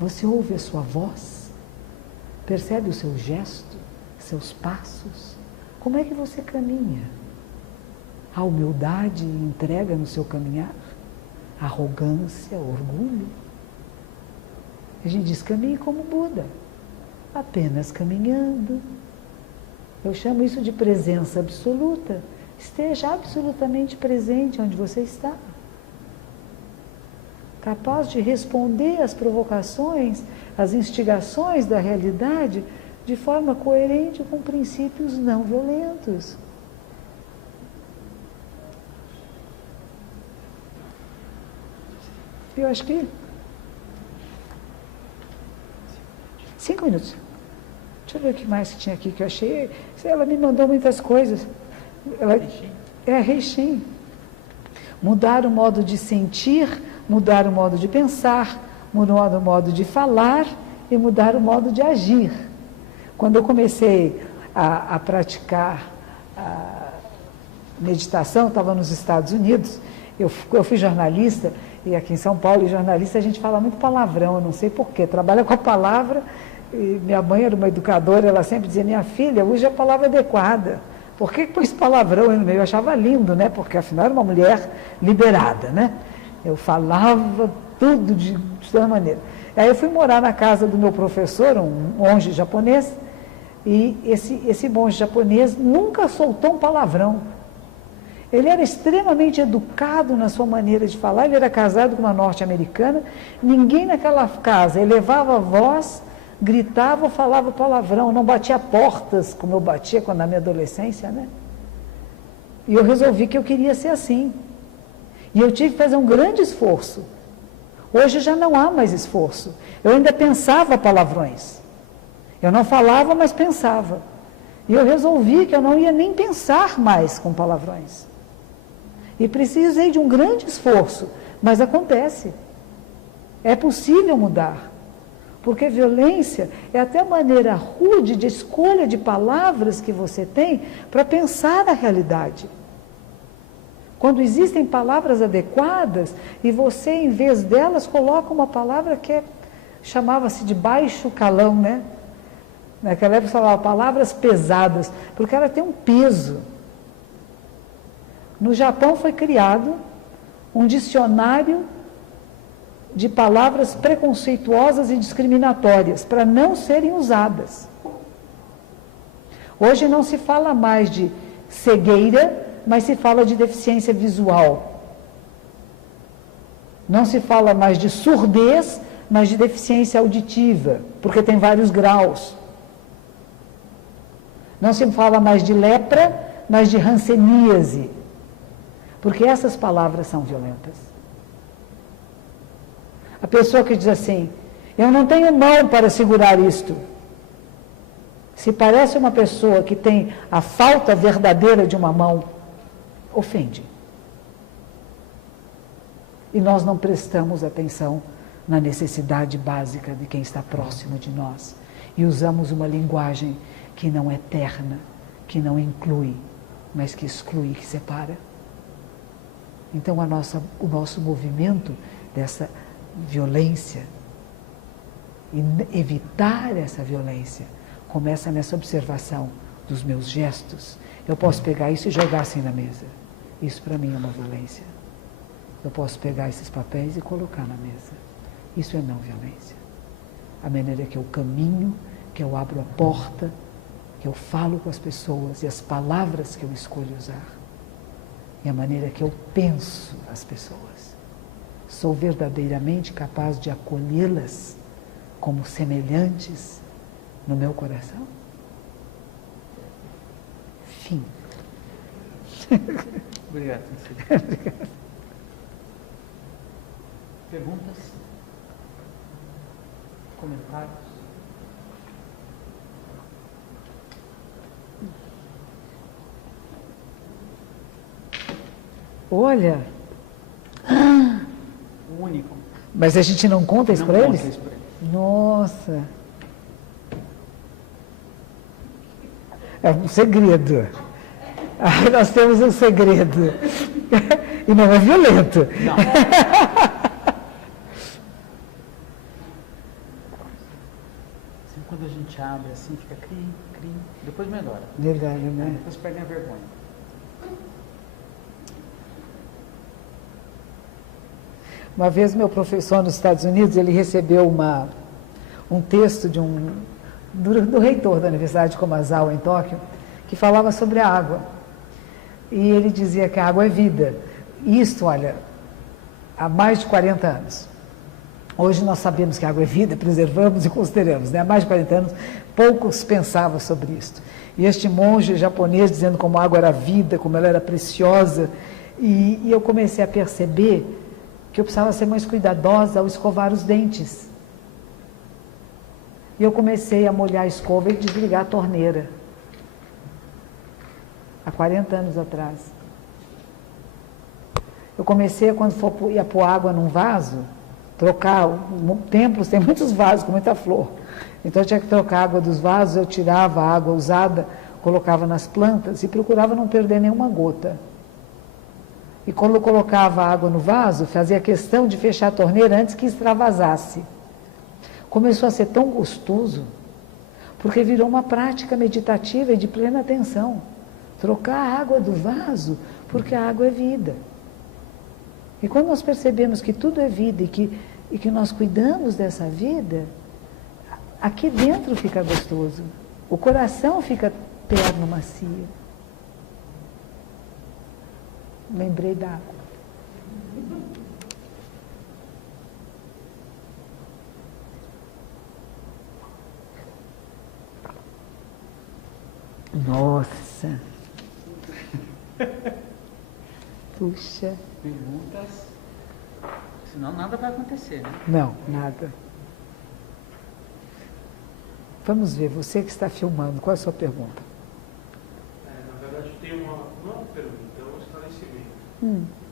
Você ouve a sua voz? Percebe o seu gesto, seus passos? Como é que você caminha? A humildade e entrega no seu caminhar? A arrogância, orgulho? A gente diz, caminhe como Buda, apenas caminhando. Eu chamo isso de presença absoluta. Esteja absolutamente presente onde você está. Capaz de responder às provocações, às instigações da realidade de forma coerente com princípios não violentos. Eu acho que 5 minutos. Deixa eu ver o que mais que tinha aqui que eu achei. Ela me mandou muitas coisas. Reishin. Mudar o modo de sentir, mudar o modo de pensar, mudar o modo de falar e mudar o modo de agir. Quando eu comecei a praticar a meditação, estava nos Estados Unidos, eu fui jornalista, e aqui em São Paulo, jornalista, a gente fala muito palavrão, eu não sei porquê, trabalha com a palavra, e minha mãe era uma educadora, ela sempre dizia, minha filha, use a palavra adequada. Por que pôs palavrão aí no meio? Eu achava lindo, né? Porque afinal era uma mulher liberada, né? Eu falava tudo de toda maneira. Aí eu fui morar na casa do meu professor, um monge japonês, e esse monge japonês nunca soltou um palavrão. Ele era extremamente educado na sua maneira de falar, ele era casado com uma norte-americana, ninguém naquela casa elevava a voz, gritava ou falava palavrão, não batia portas, como eu batia quando na minha adolescência, né? E eu resolvi que eu queria ser assim. E eu tive que fazer um grande esforço. Hoje já não há mais esforço. Eu ainda pensava palavrões. Eu não falava, mas pensava. E eu resolvi que eu não ia nem pensar mais com palavrões. E precisei de um grande esforço, mas acontece. É possível mudar. Porque violência é até a maneira rude de escolha de palavras que você tem para pensar na realidade. Quando existem palavras adequadas e você, em vez delas, coloca uma palavra que chamava-se de baixo calão, né? Naquela época falava palavras pesadas, porque ela tem um peso. No Japão foi criado um dicionário de palavras preconceituosas e discriminatórias, para não serem usadas. Hoje não se fala mais de cegueira, mas se fala de deficiência visual. Não se fala mais de surdez, mas de deficiência auditiva, porque tem vários graus. Não se fala mais de lepra, mas de hanseníase, porque essas palavras são violentas. A pessoa que diz assim, eu não tenho mão para segurar isto. Se parece uma pessoa que tem a falta verdadeira de uma mão, ofende. E nós não prestamos atenção na necessidade básica de quem está próximo de nós. E usamos uma linguagem que não é terna, que não inclui, mas que exclui, que separa. Então o nosso movimento dessa violência, e evitar essa violência, começa nessa observação dos meus gestos. Eu posso pegar isso e jogar assim na mesa. Isso para mim é uma violência. Eu posso pegar esses papéis e colocar na mesa. Isso é não violência. A maneira que eu caminho, que eu abro a porta, que eu falo com as pessoas e as palavras que eu escolho usar. E a maneira que eu penso as pessoas. Sou verdadeiramente capaz de acolhê-las como semelhantes no meu coração? Fim. Obrigado. Obrigada. Perguntas? Comentários? Olha. O único. Mas a gente não conta isso para eles? Isso pra eles. Nossa. É um segredo. Ah, nós temos um segredo. E não é violento. Não. Sempre quando a gente abre assim, fica crim, crim. Depois melhora. Verdade, né? Depois perdem a vergonha. Uma vez meu professor nos Estados Unidos, ele recebeu um texto do reitor da Universidade de Komazawa, em Tóquio, que falava sobre a água. E ele dizia que a água é vida. Isto, olha, há mais de 40 anos. Hoje nós sabemos que a água é vida, preservamos e consideramos, né? Há mais de 40 anos, poucos pensavam sobre isso. E este monge japonês dizendo como a água era vida, como ela era preciosa, e eu comecei a perceber que eu precisava ser mais cuidadosa ao escovar os dentes. E eu comecei a molhar a escova e desligar a torneira. Há 40 anos atrás. Eu comecei, quando ia pôr água num vaso, trocar. Templos tem muitos vasos com muita flor. Então eu tinha que trocar a água dos vasos, eu tirava a água usada, colocava nas plantas e procurava não perder nenhuma gota. E quando eu colocava a água no vaso, fazia questão de fechar a torneira antes que extravasasse. Começou a ser tão gostoso, porque virou uma prática meditativa e de plena atenção. Trocar a água do vaso, porque a água é vida. E quando nós percebemos que tudo é vida e que nós cuidamos dessa vida, aqui dentro fica gostoso. O coração fica terno, macio. Lembrei da água. Nossa. Puxa. Perguntas? Senão nada vai acontecer, né? Não, nada. Vamos ver, você que está filmando, qual é a sua pergunta? Na verdade, tem não é uma pergunta, é um esclarecimento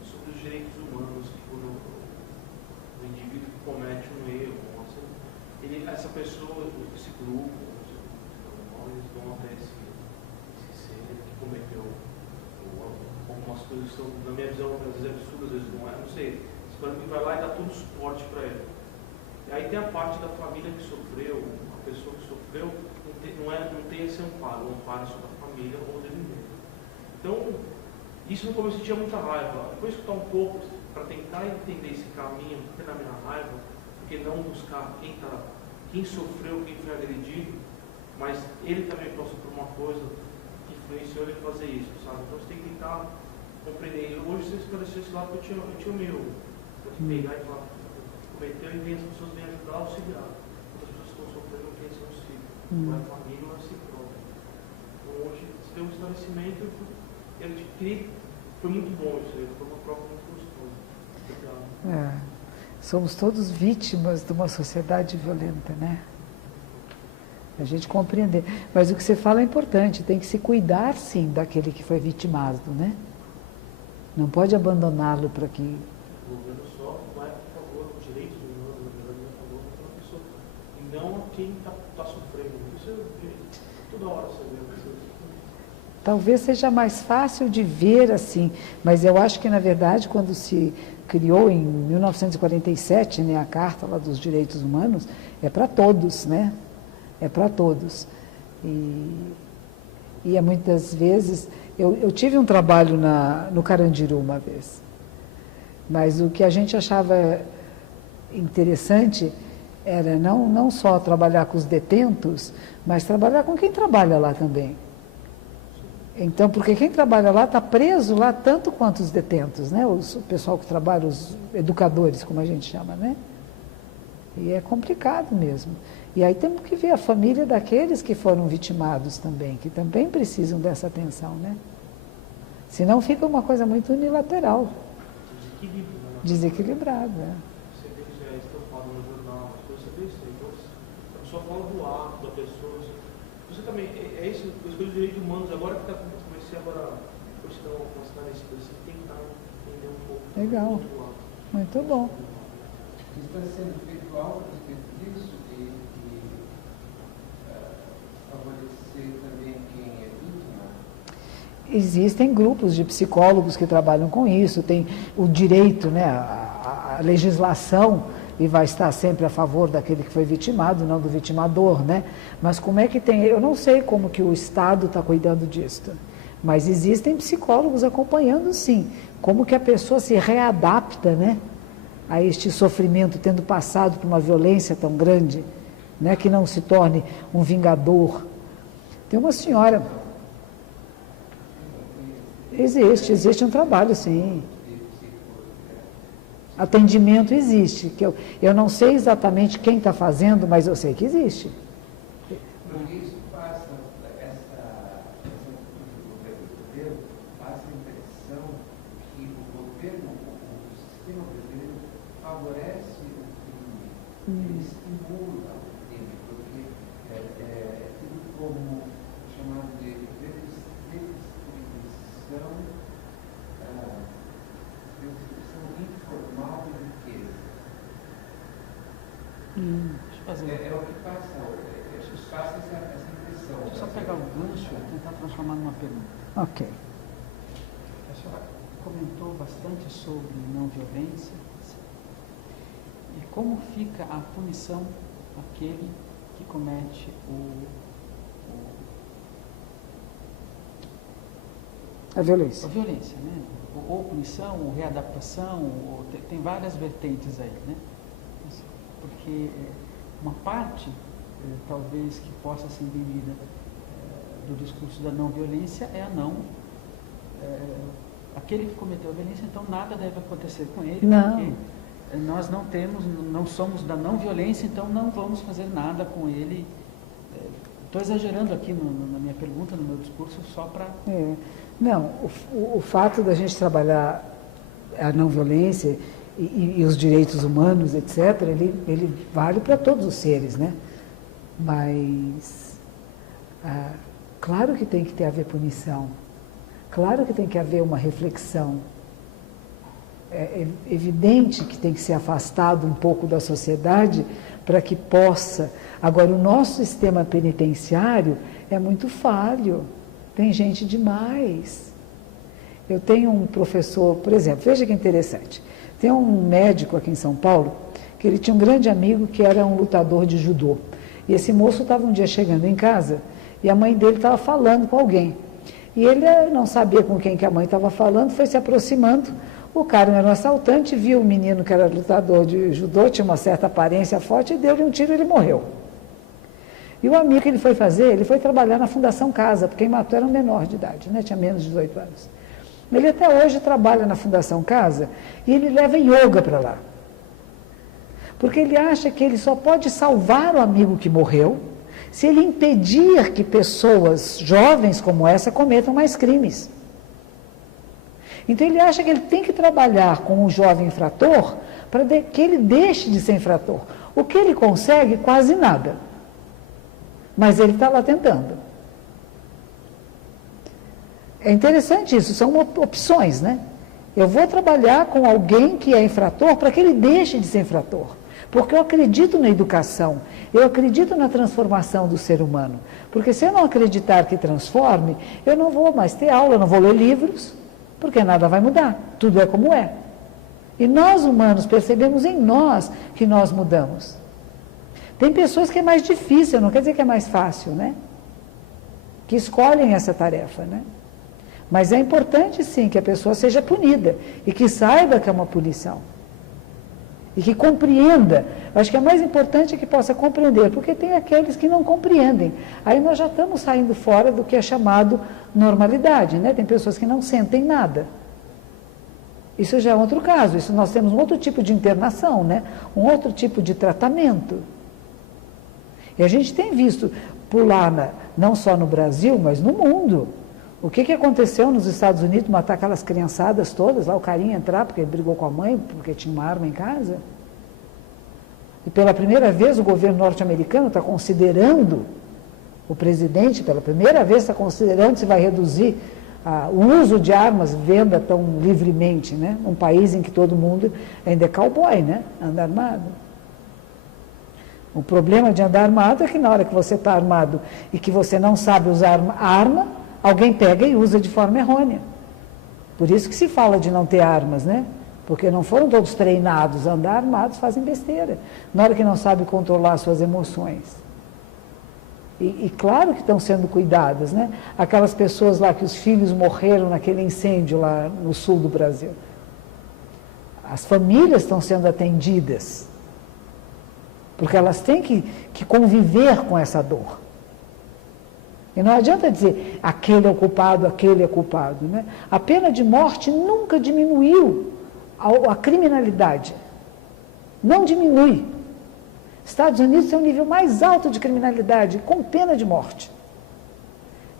sobre os direitos humanos que quando o indivíduo comete um erro, essa pessoa, esse grupo, eles vão até esse ser que cometeu algumas coisas que são, na minha visão, às vezes absurdas, às vezes não é, não sei. Esse banco vai lá e dá todo o suporte para ele. E aí tem a parte da família que sofreu, a pessoa que sofreu, não tem esse amparo, o amparo sobre a família ou dele mesmo. Então, isso no começo eu tinha muita raiva. Depois escutar um pouco, para tentar entender esse caminho, ter na minha raiva, porque não buscar quem sofreu, quem foi agredido, mas ele também passou por uma coisa que influenciou ele a fazer isso, sabe? Então você tem que tentar compreender. Hoje você esclareceu esse lado que eu tinha o meu. Eu tenho que pegar e falar, cometeu e vem as pessoas vêm ajudar a auxiliar. As pessoas que estão sofrendo não pensam nos filhos, não é a família, não é si próprio. Então hoje você ter um esclarecimento. Foi muito bom isso aí, foi uma prova muito gostosa. Somos todos vítimas de uma sociedade violenta, né? A gente compreender. Mas o que você fala é importante, tem que se cuidar, sim, daquele que foi vitimado, né? Não pode abandoná-lo para que... O governo só vai a favor dos direitos humanos, na verdade, não é a favor daquela pessoa. E não a quem está sofrendo. Isso toda hora você vê. Talvez seja mais fácil de ver assim, mas eu acho que, na verdade, quando se criou em 1947, né, a Carta lá dos Direitos Humanos, é para todos, né? É para todos. E muitas vezes... Eu tive um trabalho no Carandiru uma vez, mas o que a gente achava interessante era não só trabalhar com os detentos, mas trabalhar com quem trabalha lá também. Então, porque quem trabalha lá está preso lá tanto quanto os detentos, né? O pessoal que trabalha, os educadores, como a gente chama, né? E é complicado mesmo. E aí temos que ver a família daqueles que foram vitimados também, que também precisam dessa atenção, né? Senão fica uma coisa muito unilateral. Desequilibrado, né? Você vê que já estão falando no jornal, você vê isso aí. Então, a pessoa fala do ato da pessoa. Você também, é isso, as coisas de direitos humanos, agora que está começando agora, por sinal, uma esclarecida, você tem que entender um pouco. Legal. Muito bom. Está sendo feito algo a respeito disso e favorecer também quem é vítima? Existem grupos de psicólogos que trabalham com isso, tem o direito, né, a legislação, e vai estar sempre a favor daquele que foi vitimado, não do vitimador, né? Mas como é que tem... Eu não sei como que o Estado está cuidando disso, mas existem psicólogos acompanhando, sim, como que a pessoa se readapta, né, a este sofrimento, tendo passado por uma violência tão grande, né, que não se torne um vingador. Tem uma senhora... Existe um trabalho, sim. Atendimento existe, que eu não sei exatamente quem está fazendo, mas eu sei que existe. Porque isso passa, essa governo passa a impressão que o governo, o sistema brasileiro favorece o crime, ele estimula o crime, porque é tudo como chamado de redistribuição informal de riqueza. Deixa eu fazer. É o que passa, passa essa impressão. Deixa eu só pegar o gancho e tentar transformar numa pergunta. Ok. A senhora comentou bastante sobre não violência e como fica a punição àquele que comete A violência. a violência, né? Ou punição, ou readaptação, tem várias vertentes aí, né? Porque uma parte, talvez, que possa ser entendida do discurso da não violência é aquele que cometeu a violência, então nada deve acontecer com ele, não. Porque nós não somos da não violência, então não vamos fazer nada com ele. Estou exagerando aqui na minha pergunta, no meu discurso, só para... Não, o fato da gente trabalhar a não violência e os direitos humanos, etc., ele vale para todos os seres, né? Mas, claro que tem que ter haver punição, claro que tem que haver uma reflexão. É evidente que tem que ser afastado um pouco da sociedade para que possa... Agora, o nosso sistema penitenciário é muito falho. Tem gente demais. Eu tenho um professor, por exemplo, veja que interessante. Tem um médico aqui em São Paulo, que ele tinha um grande amigo que era um lutador de judô. E esse moço estava um dia chegando em casa e a mãe dele estava falando com alguém. E ele não sabia com quem que a mãe estava falando, foi se aproximando. O cara era um assaltante, viu o menino que era lutador de judô, tinha uma certa aparência forte, e deu-lhe um tiro e ele morreu. E o amigo que ele foi fazer, ele foi trabalhar na Fundação Casa, porque quem matou era um menor de idade, né? Tinha menos de 18 anos. Ele até hoje trabalha na Fundação Casa e ele leva yoga para lá. Porque ele acha que ele só pode salvar o amigo que morreu se ele impedir que pessoas jovens como essa cometam mais crimes. Então ele acha que ele tem que trabalhar com o jovem infrator para que ele deixe de ser infrator. O que ele consegue? Quase nada. Mas ele está lá tentando. É interessante isso, são opções, né? Eu vou trabalhar com alguém que é infrator para que ele deixe de ser infrator. Porque eu acredito na educação, eu acredito na transformação do ser humano. Porque se eu não acreditar que transforme, eu não vou mais ter aula, eu não vou ler livros, porque nada vai mudar, tudo é como é. E nós humanos percebemos em nós que nós mudamos. Tem pessoas que é mais difícil, não quer dizer que é mais fácil, né? Que escolhem essa tarefa, né? Mas é importante sim que a pessoa seja punida e que saiba que é uma punição. E que compreenda. Eu acho que é mais importante que possa compreender, porque tem aqueles que não compreendem. Aí nós já estamos saindo fora do que é chamado normalidade, né? Tem pessoas que não sentem nada. Isso já é outro caso, isso nós temos um outro tipo de internação, né? Um outro tipo de tratamento. E a gente tem visto por lá, não só no Brasil, mas no mundo. O que aconteceu nos Estados Unidos, matar aquelas criançadas todas, lá o carinha entrar porque ele brigou com a mãe, porque tinha uma arma em casa? E pela primeira vez o governo norte-americano está considerando, o presidente pela primeira vez está considerando se vai reduzir o uso de armas, venda tão livremente, né? Um país em que todo mundo ainda é cowboy, né? Anda armado. O problema de andar armado é que na hora que você está armado e que você não sabe usar a arma, alguém pega e usa de forma errônea. Por isso que se fala de não ter armas, né? Porque não foram todos treinados a andar armados, fazem besteira. Na hora que não sabe controlar suas emoções. E claro que estão sendo cuidadas, né? Aquelas pessoas lá que os filhos morreram naquele incêndio lá no sul do Brasil. As famílias estão sendo atendidas. Porque elas têm que conviver com essa dor. E não adianta dizer, aquele é culpado, né? A pena de morte nunca diminuiu a criminalidade. Não diminui. Estados Unidos tem o nível mais alto de criminalidade, com pena de morte.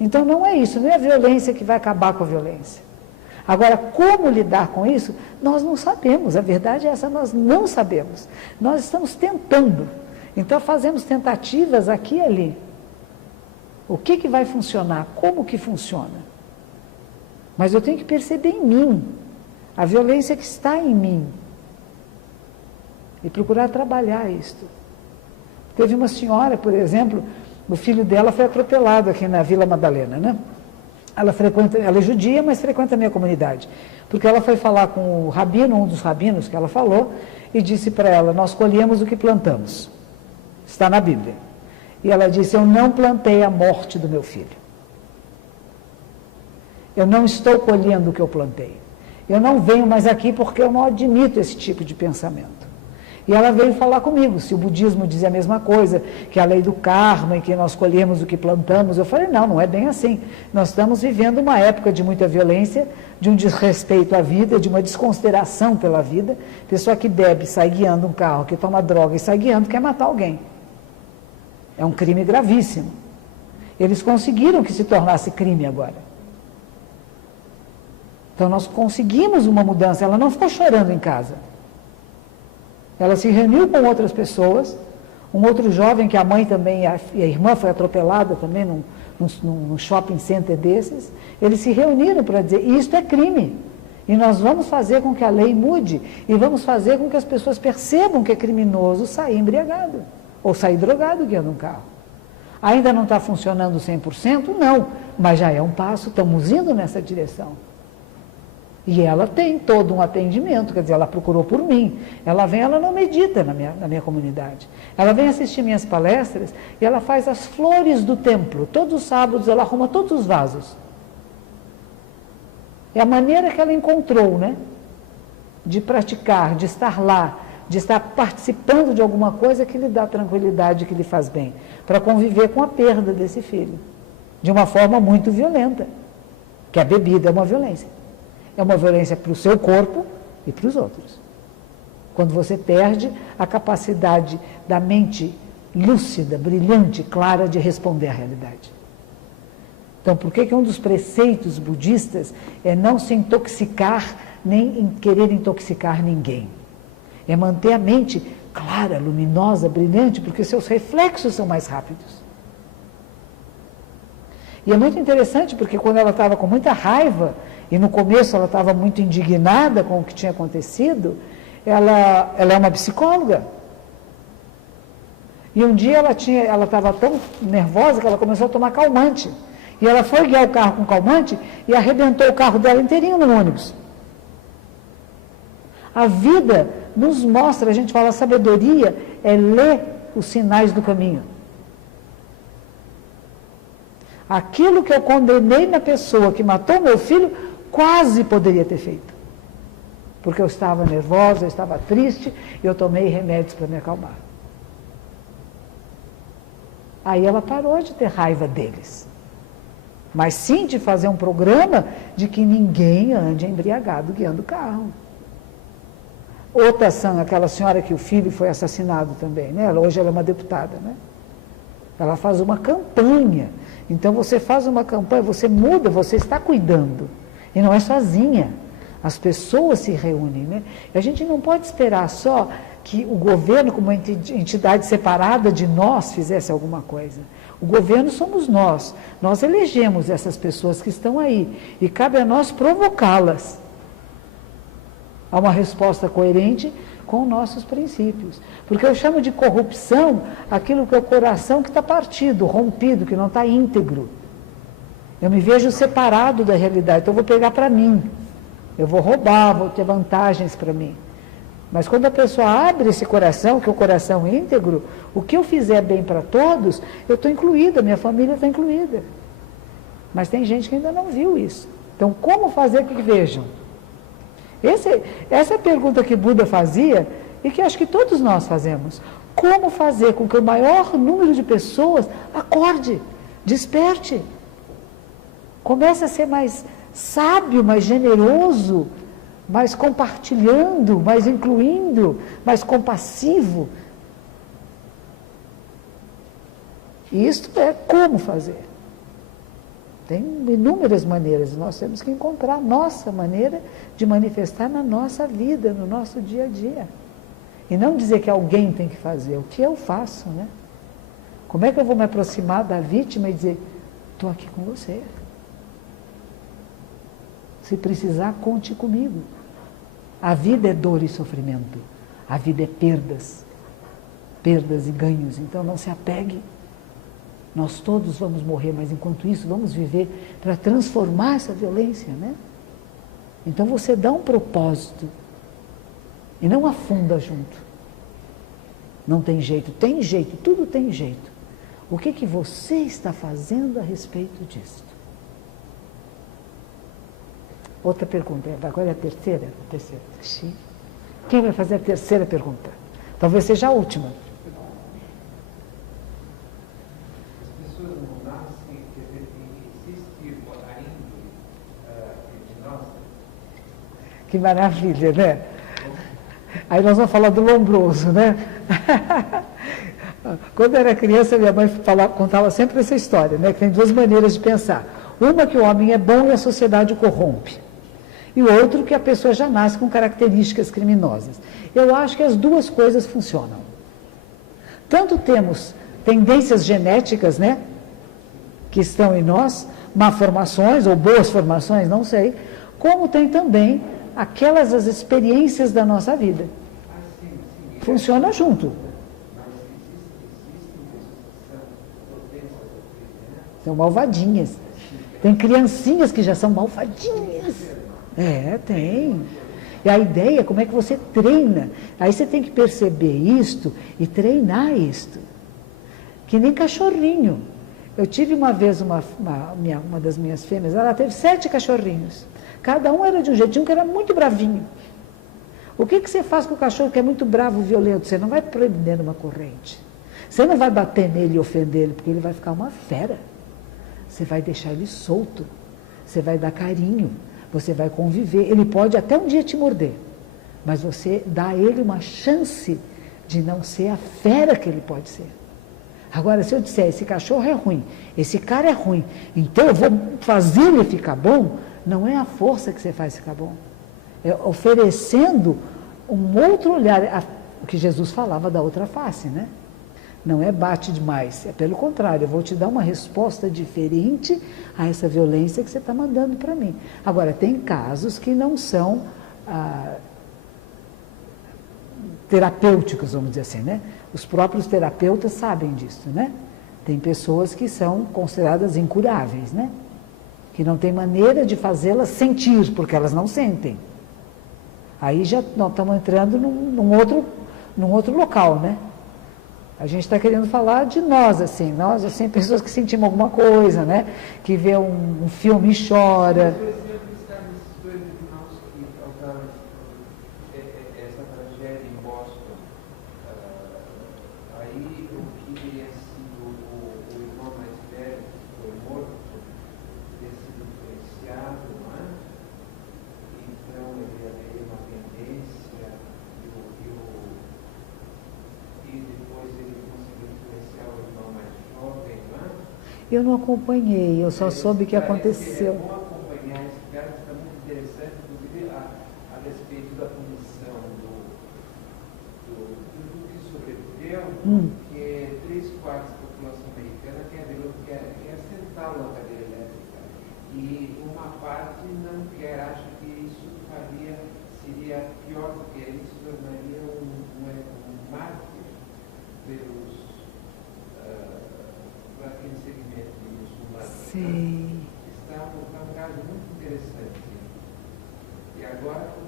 Então não é isso, não é a violência que vai acabar com a violência. Agora, como lidar com isso, nós não sabemos. A verdade é essa, nós não sabemos. Nós estamos tentando. Então fazemos tentativas aqui e ali. O que vai funcionar? Como que funciona? Mas eu tenho que perceber em mim a violência que está em mim e procurar trabalhar isto. Teve uma senhora, por exemplo, o filho dela foi atropelado aqui na Vila Madalena, né? Ela é judia, mas frequenta a minha comunidade, porque ela foi falar com o rabino, um dos rabinos que ela falou, e disse para ela, nós colhemos o que plantamos. Está na Bíblia. E ela disse, eu não plantei a morte do meu filho. Eu não estou colhendo o que eu plantei. Eu não venho mais aqui porque eu não admito esse tipo de pensamento. E ela veio falar comigo, se o budismo dizia a mesma coisa, que a lei do karma, em que nós colhemos o que plantamos. Eu falei, não é bem assim. Nós estamos vivendo uma época de muita violência, de um desrespeito à vida, de uma desconsideração pela vida. Pessoa que bebe, sai guiando um carro, que toma droga e sai guiando, quer matar alguém. É um crime gravíssimo. Eles conseguiram que se tornasse crime agora. Então nós conseguimos uma mudança, ela não ficou chorando em casa. Ela se reuniu com outras pessoas, um outro jovem que a mãe também, e a irmã foi atropelada também num shopping center desses, eles se reuniram para dizer, isto é crime, e nós vamos fazer com que a lei mude, e vamos fazer com que as pessoas percebam que é criminoso sair embriagado, ou sair drogado guiando um carro. Ainda não está funcionando 100%? Não, mas já é um passo, estamos indo nessa direção. E ela tem todo um atendimento, quer dizer, ela procurou por mim. Ela vem, ela não medita na minha comunidade. Ela vem assistir minhas palestras e ela faz as flores do templo. Todos os sábados ela arruma todos os vasos. É a maneira que ela encontrou, né? De praticar, de estar lá, de estar participando de alguma coisa que lhe dá tranquilidade, que lhe faz bem. Para conviver com a perda desse filho. De uma forma muito violenta. Que a bebida é uma violência. É uma violência para o seu corpo e para os outros. Quando você perde a capacidade da mente lúcida, brilhante, clara de responder à realidade. Então, por que um dos preceitos budistas é não se intoxicar, nem querer intoxicar ninguém? É manter a mente clara, luminosa, brilhante, porque seus reflexos são mais rápidos. E é muito interessante, porque quando ela estava com muita raiva, e no começo ela estava muito indignada com o que tinha acontecido, ela é uma psicóloga. E um dia ela estava tão nervosa que ela começou a tomar calmante. E ela foi guiar o carro com calmante e arrebentou o carro dela inteirinho no ônibus. A vida nos mostra, a gente fala, a sabedoria é ler os sinais do caminho. Aquilo que eu condenei na pessoa que matou meu filho, quase poderia ter feito. Porque eu estava nervosa, eu estava triste, e eu tomei remédios para me acalmar. Aí ela parou de ter raiva deles. Mas sim de fazer um programa de que ninguém ande embriagado guiando o carro. Outra San, aquela senhora que o filho foi assassinado também, né? Hoje ela é uma deputada, né? Ela faz uma campanha. Então você faz uma campanha, você muda, você está cuidando. E não é sozinha. As pessoas se reúnem, né? E a gente não pode esperar só que o governo, como uma entidade separada de nós, fizesse alguma coisa. O governo somos nós. Nós elegemos essas pessoas que estão aí. E cabe a nós provocá-las a uma resposta coerente com nossos princípios. Porque eu chamo de corrupção aquilo que é o coração que está partido, rompido, que não está íntegro. Eu me vejo separado da realidade, então eu vou pegar para mim. Eu vou roubar, vou ter vantagens para mim. Mas quando a pessoa abre esse coração, que é o coração íntegro, o que eu fizer bem para todos, eu estou incluída, minha família está incluída. Mas tem gente que ainda não viu isso. Então, como fazer que vejam? Essa é a pergunta que Buda fazia e que acho que todos nós fazemos. Como fazer com que o maior número de pessoas acorde, desperte, comece a ser mais sábio, mais generoso, mais compartilhando, mais incluindo, mais compassivo. E isto é como fazer. Tem inúmeras maneiras, nós temos que encontrar a nossa maneira de manifestar na nossa vida, no nosso dia a dia. E não dizer que alguém tem que fazer, o que eu faço, né? Como é que eu vou me aproximar da vítima e dizer, estou aqui com você. Se precisar, conte comigo. A vida é dor e sofrimento. A vida é perdas e ganhos. Então não se apegue. Nós todos vamos morrer, mas enquanto isso vamos viver para transformar essa violência, né? Então você dá um propósito e não afunda junto. Não tem jeito, tudo tem jeito. O que você está fazendo a respeito disso? Outra pergunta, agora é a terceira? Terceira. Quem vai fazer a terceira pergunta? Talvez seja a última. As pessoas não nascem, quer dizer, existe a índole de nós. Que maravilha, né? Aí nós vamos falar do Lombroso, né? Quando eu era criança, minha mãe contava sempre essa história, né? Que tem duas maneiras de pensar. Uma que o homem é bom e a sociedade o corrompe. E outro que a pessoa já nasce com características criminosas. Eu acho que as duas coisas funcionam. Tanto temos tendências genéticas, né? Que estão em nós, malformações ou boas formações, não sei, como tem também aquelas as experiências da nossa vida. Funciona junto. São malvadinhas. Tem criancinhas que já são malvadinhas. Tem. E a ideia é como é que você treina. Aí você tem que perceber isto e treinar isto. Que nem cachorrinho. Eu tive uma vez uma das minhas fêmeas, ela teve 7 cachorrinhos. Cada um era de um jeitinho que era muito bravinho. O que você faz com o cachorro que é muito bravo, violento? Você não vai prender numa corrente. Você não vai bater nele e ofender ele, porque ele vai ficar uma fera. Você vai deixar ele solto. Você vai dar carinho. Você vai conviver. Ele pode até um dia te morder. Mas você dá a ele uma chance de não ser a fera que ele pode ser. Agora, se eu disser, esse cachorro é ruim, esse cara é ruim, então eu vou fazer ele ficar bom, não é a força que você faz ficar bom. É oferecendo um outro olhar, o que Jesus falava da outra face, né? Não é bate demais, é pelo contrário, eu vou te dar uma resposta diferente a essa violência que você está mandando para mim. Agora, tem casos que não são terapêuticos, vamos dizer assim, né? Os próprios terapeutas sabem disso, né? Tem pessoas que são consideradas incuráveis, né? Que não tem maneira de fazê-las sentir, porque elas não sentem. Aí já nós estamos entrando num outro local, né? A gente está querendo falar de nós, assim, pessoas que sentimos alguma coisa, né? Que vê um filme e chora. Por exemplo, está nesses dois irmãos que causaram essa tragédia em Boston. Aí o que teria sido o irmão mais velho, que foi morto, teria sido influenciado, não é? Então ele havia uma tendência e depois ele conseguiu influenciar o irmão mais jovem, não é? Eu não acompanhei, eu só soube o que aconteceu. É bom acompanhar esse caso, está muito interessante, inclusive a respeito da punição do que sobreviveu, porque 3/4 da população americana quer sentá-lo na cadeira elétrica. E uma parte não quer, acha que isso seria pior, porque ele se tornaria um mártir para aquele segmento de muçulmanos. Sei. Está um caso muito interessante. E agora, com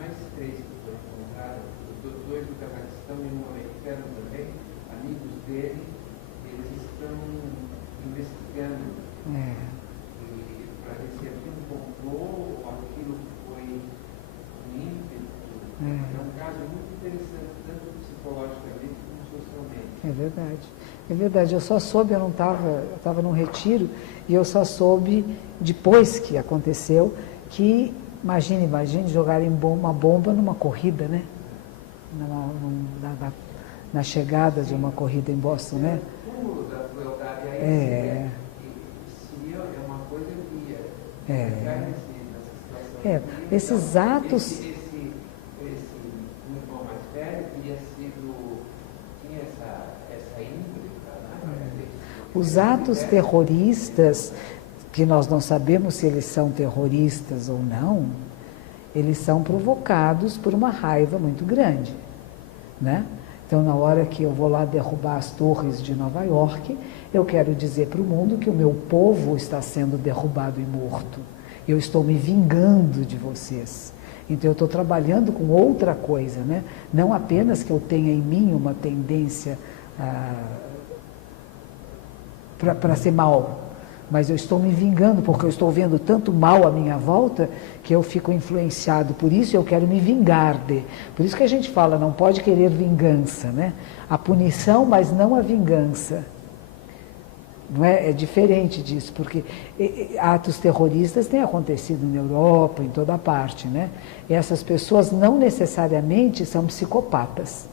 mais três que foram encontrados, os dois do Cazaquistão e um americano também, amigos dele, eles estão investigando para ver se aquilo complô ou aquilo foi um ímpeto. É um caso muito interessante, tanto psicologicamente como socialmente. É verdade, eu só soube, eu estava num retiro, e eu só soube, depois que aconteceu, que, imagine jogarem uma bomba numa corrida, né? Na chegada de uma corrida em Boston, né? O cúmulo da crueldade aí seria uma coisa que esses atos... Esse irmão mais velho tinha essa índole, né? Os atos terroristas, que nós não sabemos se eles são terroristas ou não, eles são provocados por uma raiva muito grande, né? Então, na hora que eu vou lá derrubar as torres de Nova York, eu quero dizer para o mundo que o meu povo está sendo derrubado e morto. Eu estou me vingando de vocês. Então, eu estou trabalhando com outra coisa, né? Não apenas que eu tenha em mim uma tendência para ser mal, mas eu estou me vingando, porque eu estou vendo tanto mal à minha volta, que eu fico influenciado por isso, eu quero me vingar de. Por isso que a gente fala, não pode querer vingança, né? A punição, mas não a vingança. Não é? É diferente disso, porque atos terroristas têm acontecido na Europa, em toda parte, né? E essas pessoas não necessariamente são psicopatas.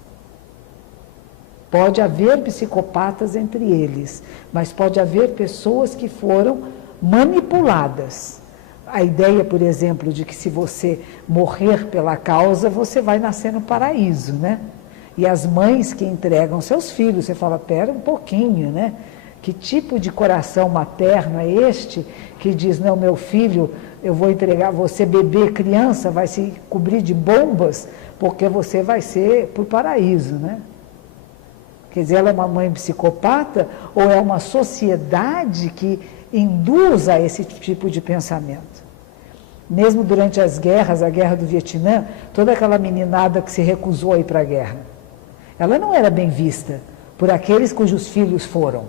Pode haver psicopatas entre eles, mas pode haver pessoas que foram manipuladas. A ideia, por exemplo, de que se você morrer pela causa, você vai nascer no paraíso, né? E as mães que entregam seus filhos, você fala, pera um pouquinho, né? Que tipo de coração materno é este que diz, não, meu filho, eu vou entregar, você bebê, criança, vai se cobrir de bombas, porque você vai ser para o paraíso, né? Quer dizer, ela é uma mãe psicopata ou é uma sociedade que induz a esse tipo de pensamento? Mesmo durante as guerras, a guerra do Vietnã, toda aquela meninada que se recusou a ir para a guerra, ela não era bem vista por aqueles cujos filhos foram.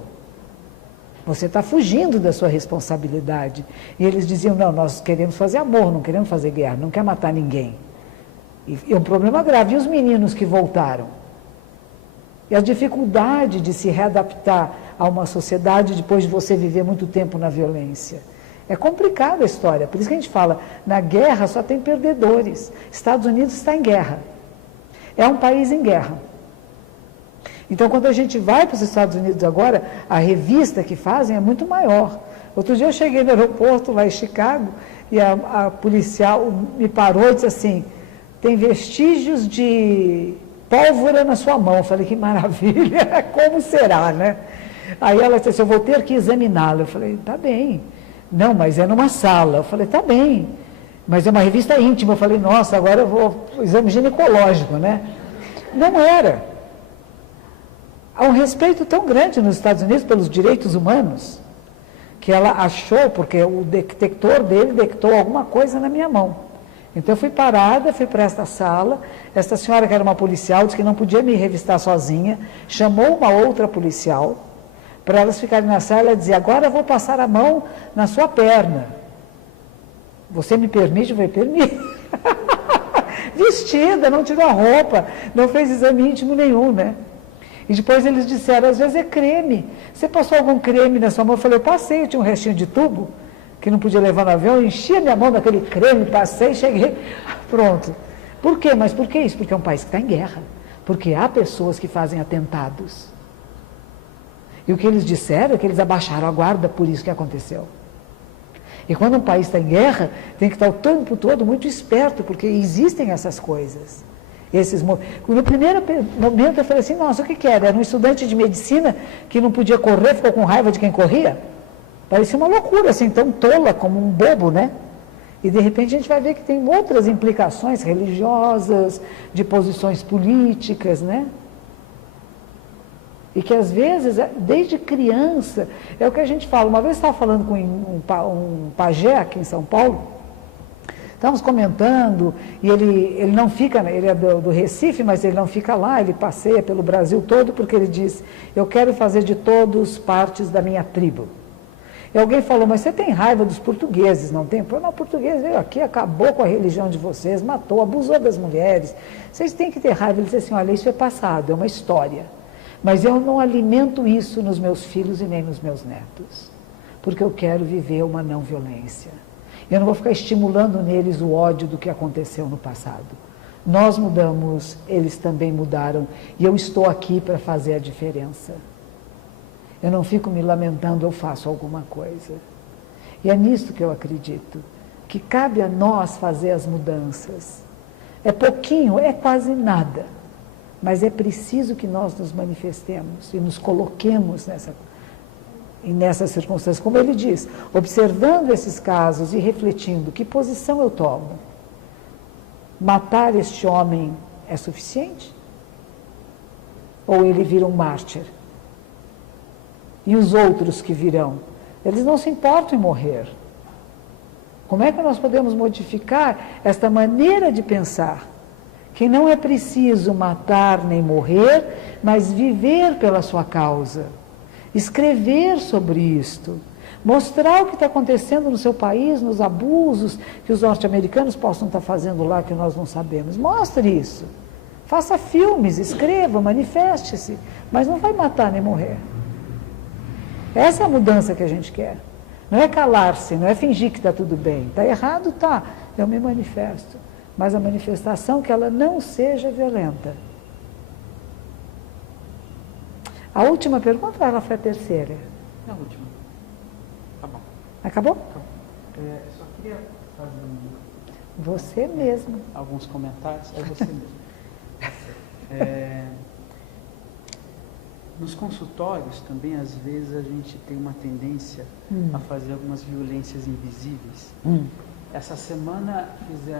Você está fugindo da sua responsabilidade. E eles diziam, não, nós queremos fazer amor, não queremos fazer guerra, não quer matar ninguém. E é um problema grave. E os meninos que voltaram? E a dificuldade de se readaptar a uma sociedade depois de você viver muito tempo na violência. É complicada a história, por isso que a gente fala, na guerra só tem perdedores. Estados Unidos está em guerra. É um país em guerra. Então, quando a gente vai para os Estados Unidos agora, a revista que fazem é muito maior. Outro dia eu cheguei no aeroporto lá em Chicago e a policial me parou e disse assim, tem vestígios de pólvora na sua mão. Eu falei, que maravilha, como será, né? Aí ela disse assim, eu vou ter que examiná-la. Eu falei, tá bem. Não, mas é numa sala. Eu falei, tá bem. Mas é uma revista íntima. Eu falei, nossa, agora eu vou exame ginecológico, né? Não era. Há um respeito tão grande nos Estados Unidos pelos direitos humanos, que ela achou, porque o detector dele detectou alguma coisa na minha mão. Então eu fui parada, fui para esta sala, esta senhora que era uma policial, disse que não podia me revistar sozinha, chamou uma outra policial, para elas ficarem na sala e dizer, agora eu vou passar a mão na sua perna. Você me permite? Eu falei, permite. Vestida, não tirou a roupa, não fez exame íntimo nenhum, né? E depois eles disseram, às vezes é creme. Você passou algum creme na sua mão? Eu falei, eu passei, eu tinha um restinho de tubo, que não podia levar no avião, eu enchi a minha mão daquele creme, passei, cheguei, pronto. Por quê? Mas por que isso? Porque é um país que está em guerra. Porque há pessoas que fazem atentados. E o que eles disseram é que eles abaixaram a guarda por isso que aconteceu. E quando um país está em guerra, tem que estar o tempo todo muito esperto, porque existem essas coisas. No primeiro momento eu falei assim, nossa, o que era? Era um estudante de medicina que não podia correr, ficou com raiva de quem corria? Parecia uma loucura, assim, tão tola como um bobo, né? E de repente a gente vai ver que tem outras implicações religiosas, de posições políticas, né? E que às vezes, desde criança, é o que a gente fala. Uma vez eu estava falando com um pajé aqui em São Paulo, estávamos comentando, e ele não fica, ele é do Recife, mas ele não fica lá, ele passeia pelo Brasil todo, porque ele diz, eu quero fazer de todos partes da minha tribo. E alguém falou, mas você tem raiva dos portugueses, não tem? Não, o português veio aqui, acabou com a religião de vocês, matou, abusou das mulheres. Vocês têm que ter raiva. Ele disse assim, olha, isso é passado, é uma história. Mas eu não alimento isso nos meus filhos e nem nos meus netos, porque eu quero viver uma não violência. Eu não vou ficar estimulando neles o ódio do que aconteceu no passado. Nós mudamos, eles também mudaram, e eu estou aqui para fazer a diferença. Eu não fico me lamentando, eu faço alguma coisa. E é nisso que eu acredito, que cabe a nós fazer as mudanças. É pouquinho, é quase nada, mas é preciso que nós nos manifestemos e nos coloquemos nessas circunstâncias. Como ele diz, observando esses casos e refletindo, que posição eu tomo? Matar este homem é suficiente? Ou ele vira um mártir? E os outros que virão? Eles não se importam em morrer. Como é que nós podemos modificar esta maneira de pensar? Que não é preciso matar nem morrer, mas viver pela sua causa. Escrever sobre isto. Mostrar o que está acontecendo no seu país, nos abusos que os norte-americanos possam estar fazendo lá, que nós não sabemos. Mostre isso. Faça filmes, escreva, manifeste-se, mas não vai matar nem morrer. Essa é a mudança que a gente quer. Não é calar-se, não é fingir que está tudo bem. Está errado? Tá. Eu me manifesto. Mas a manifestação que ela não seja violenta. A última pergunta ou ela foi a terceira? É a última. Tá bom. Acabou? Só queria fazer Você mesmo. alguns comentários. É você mesmo. Nos consultórios também, às vezes, a gente tem uma tendência a fazer algumas violências invisíveis. Essa semana fizeram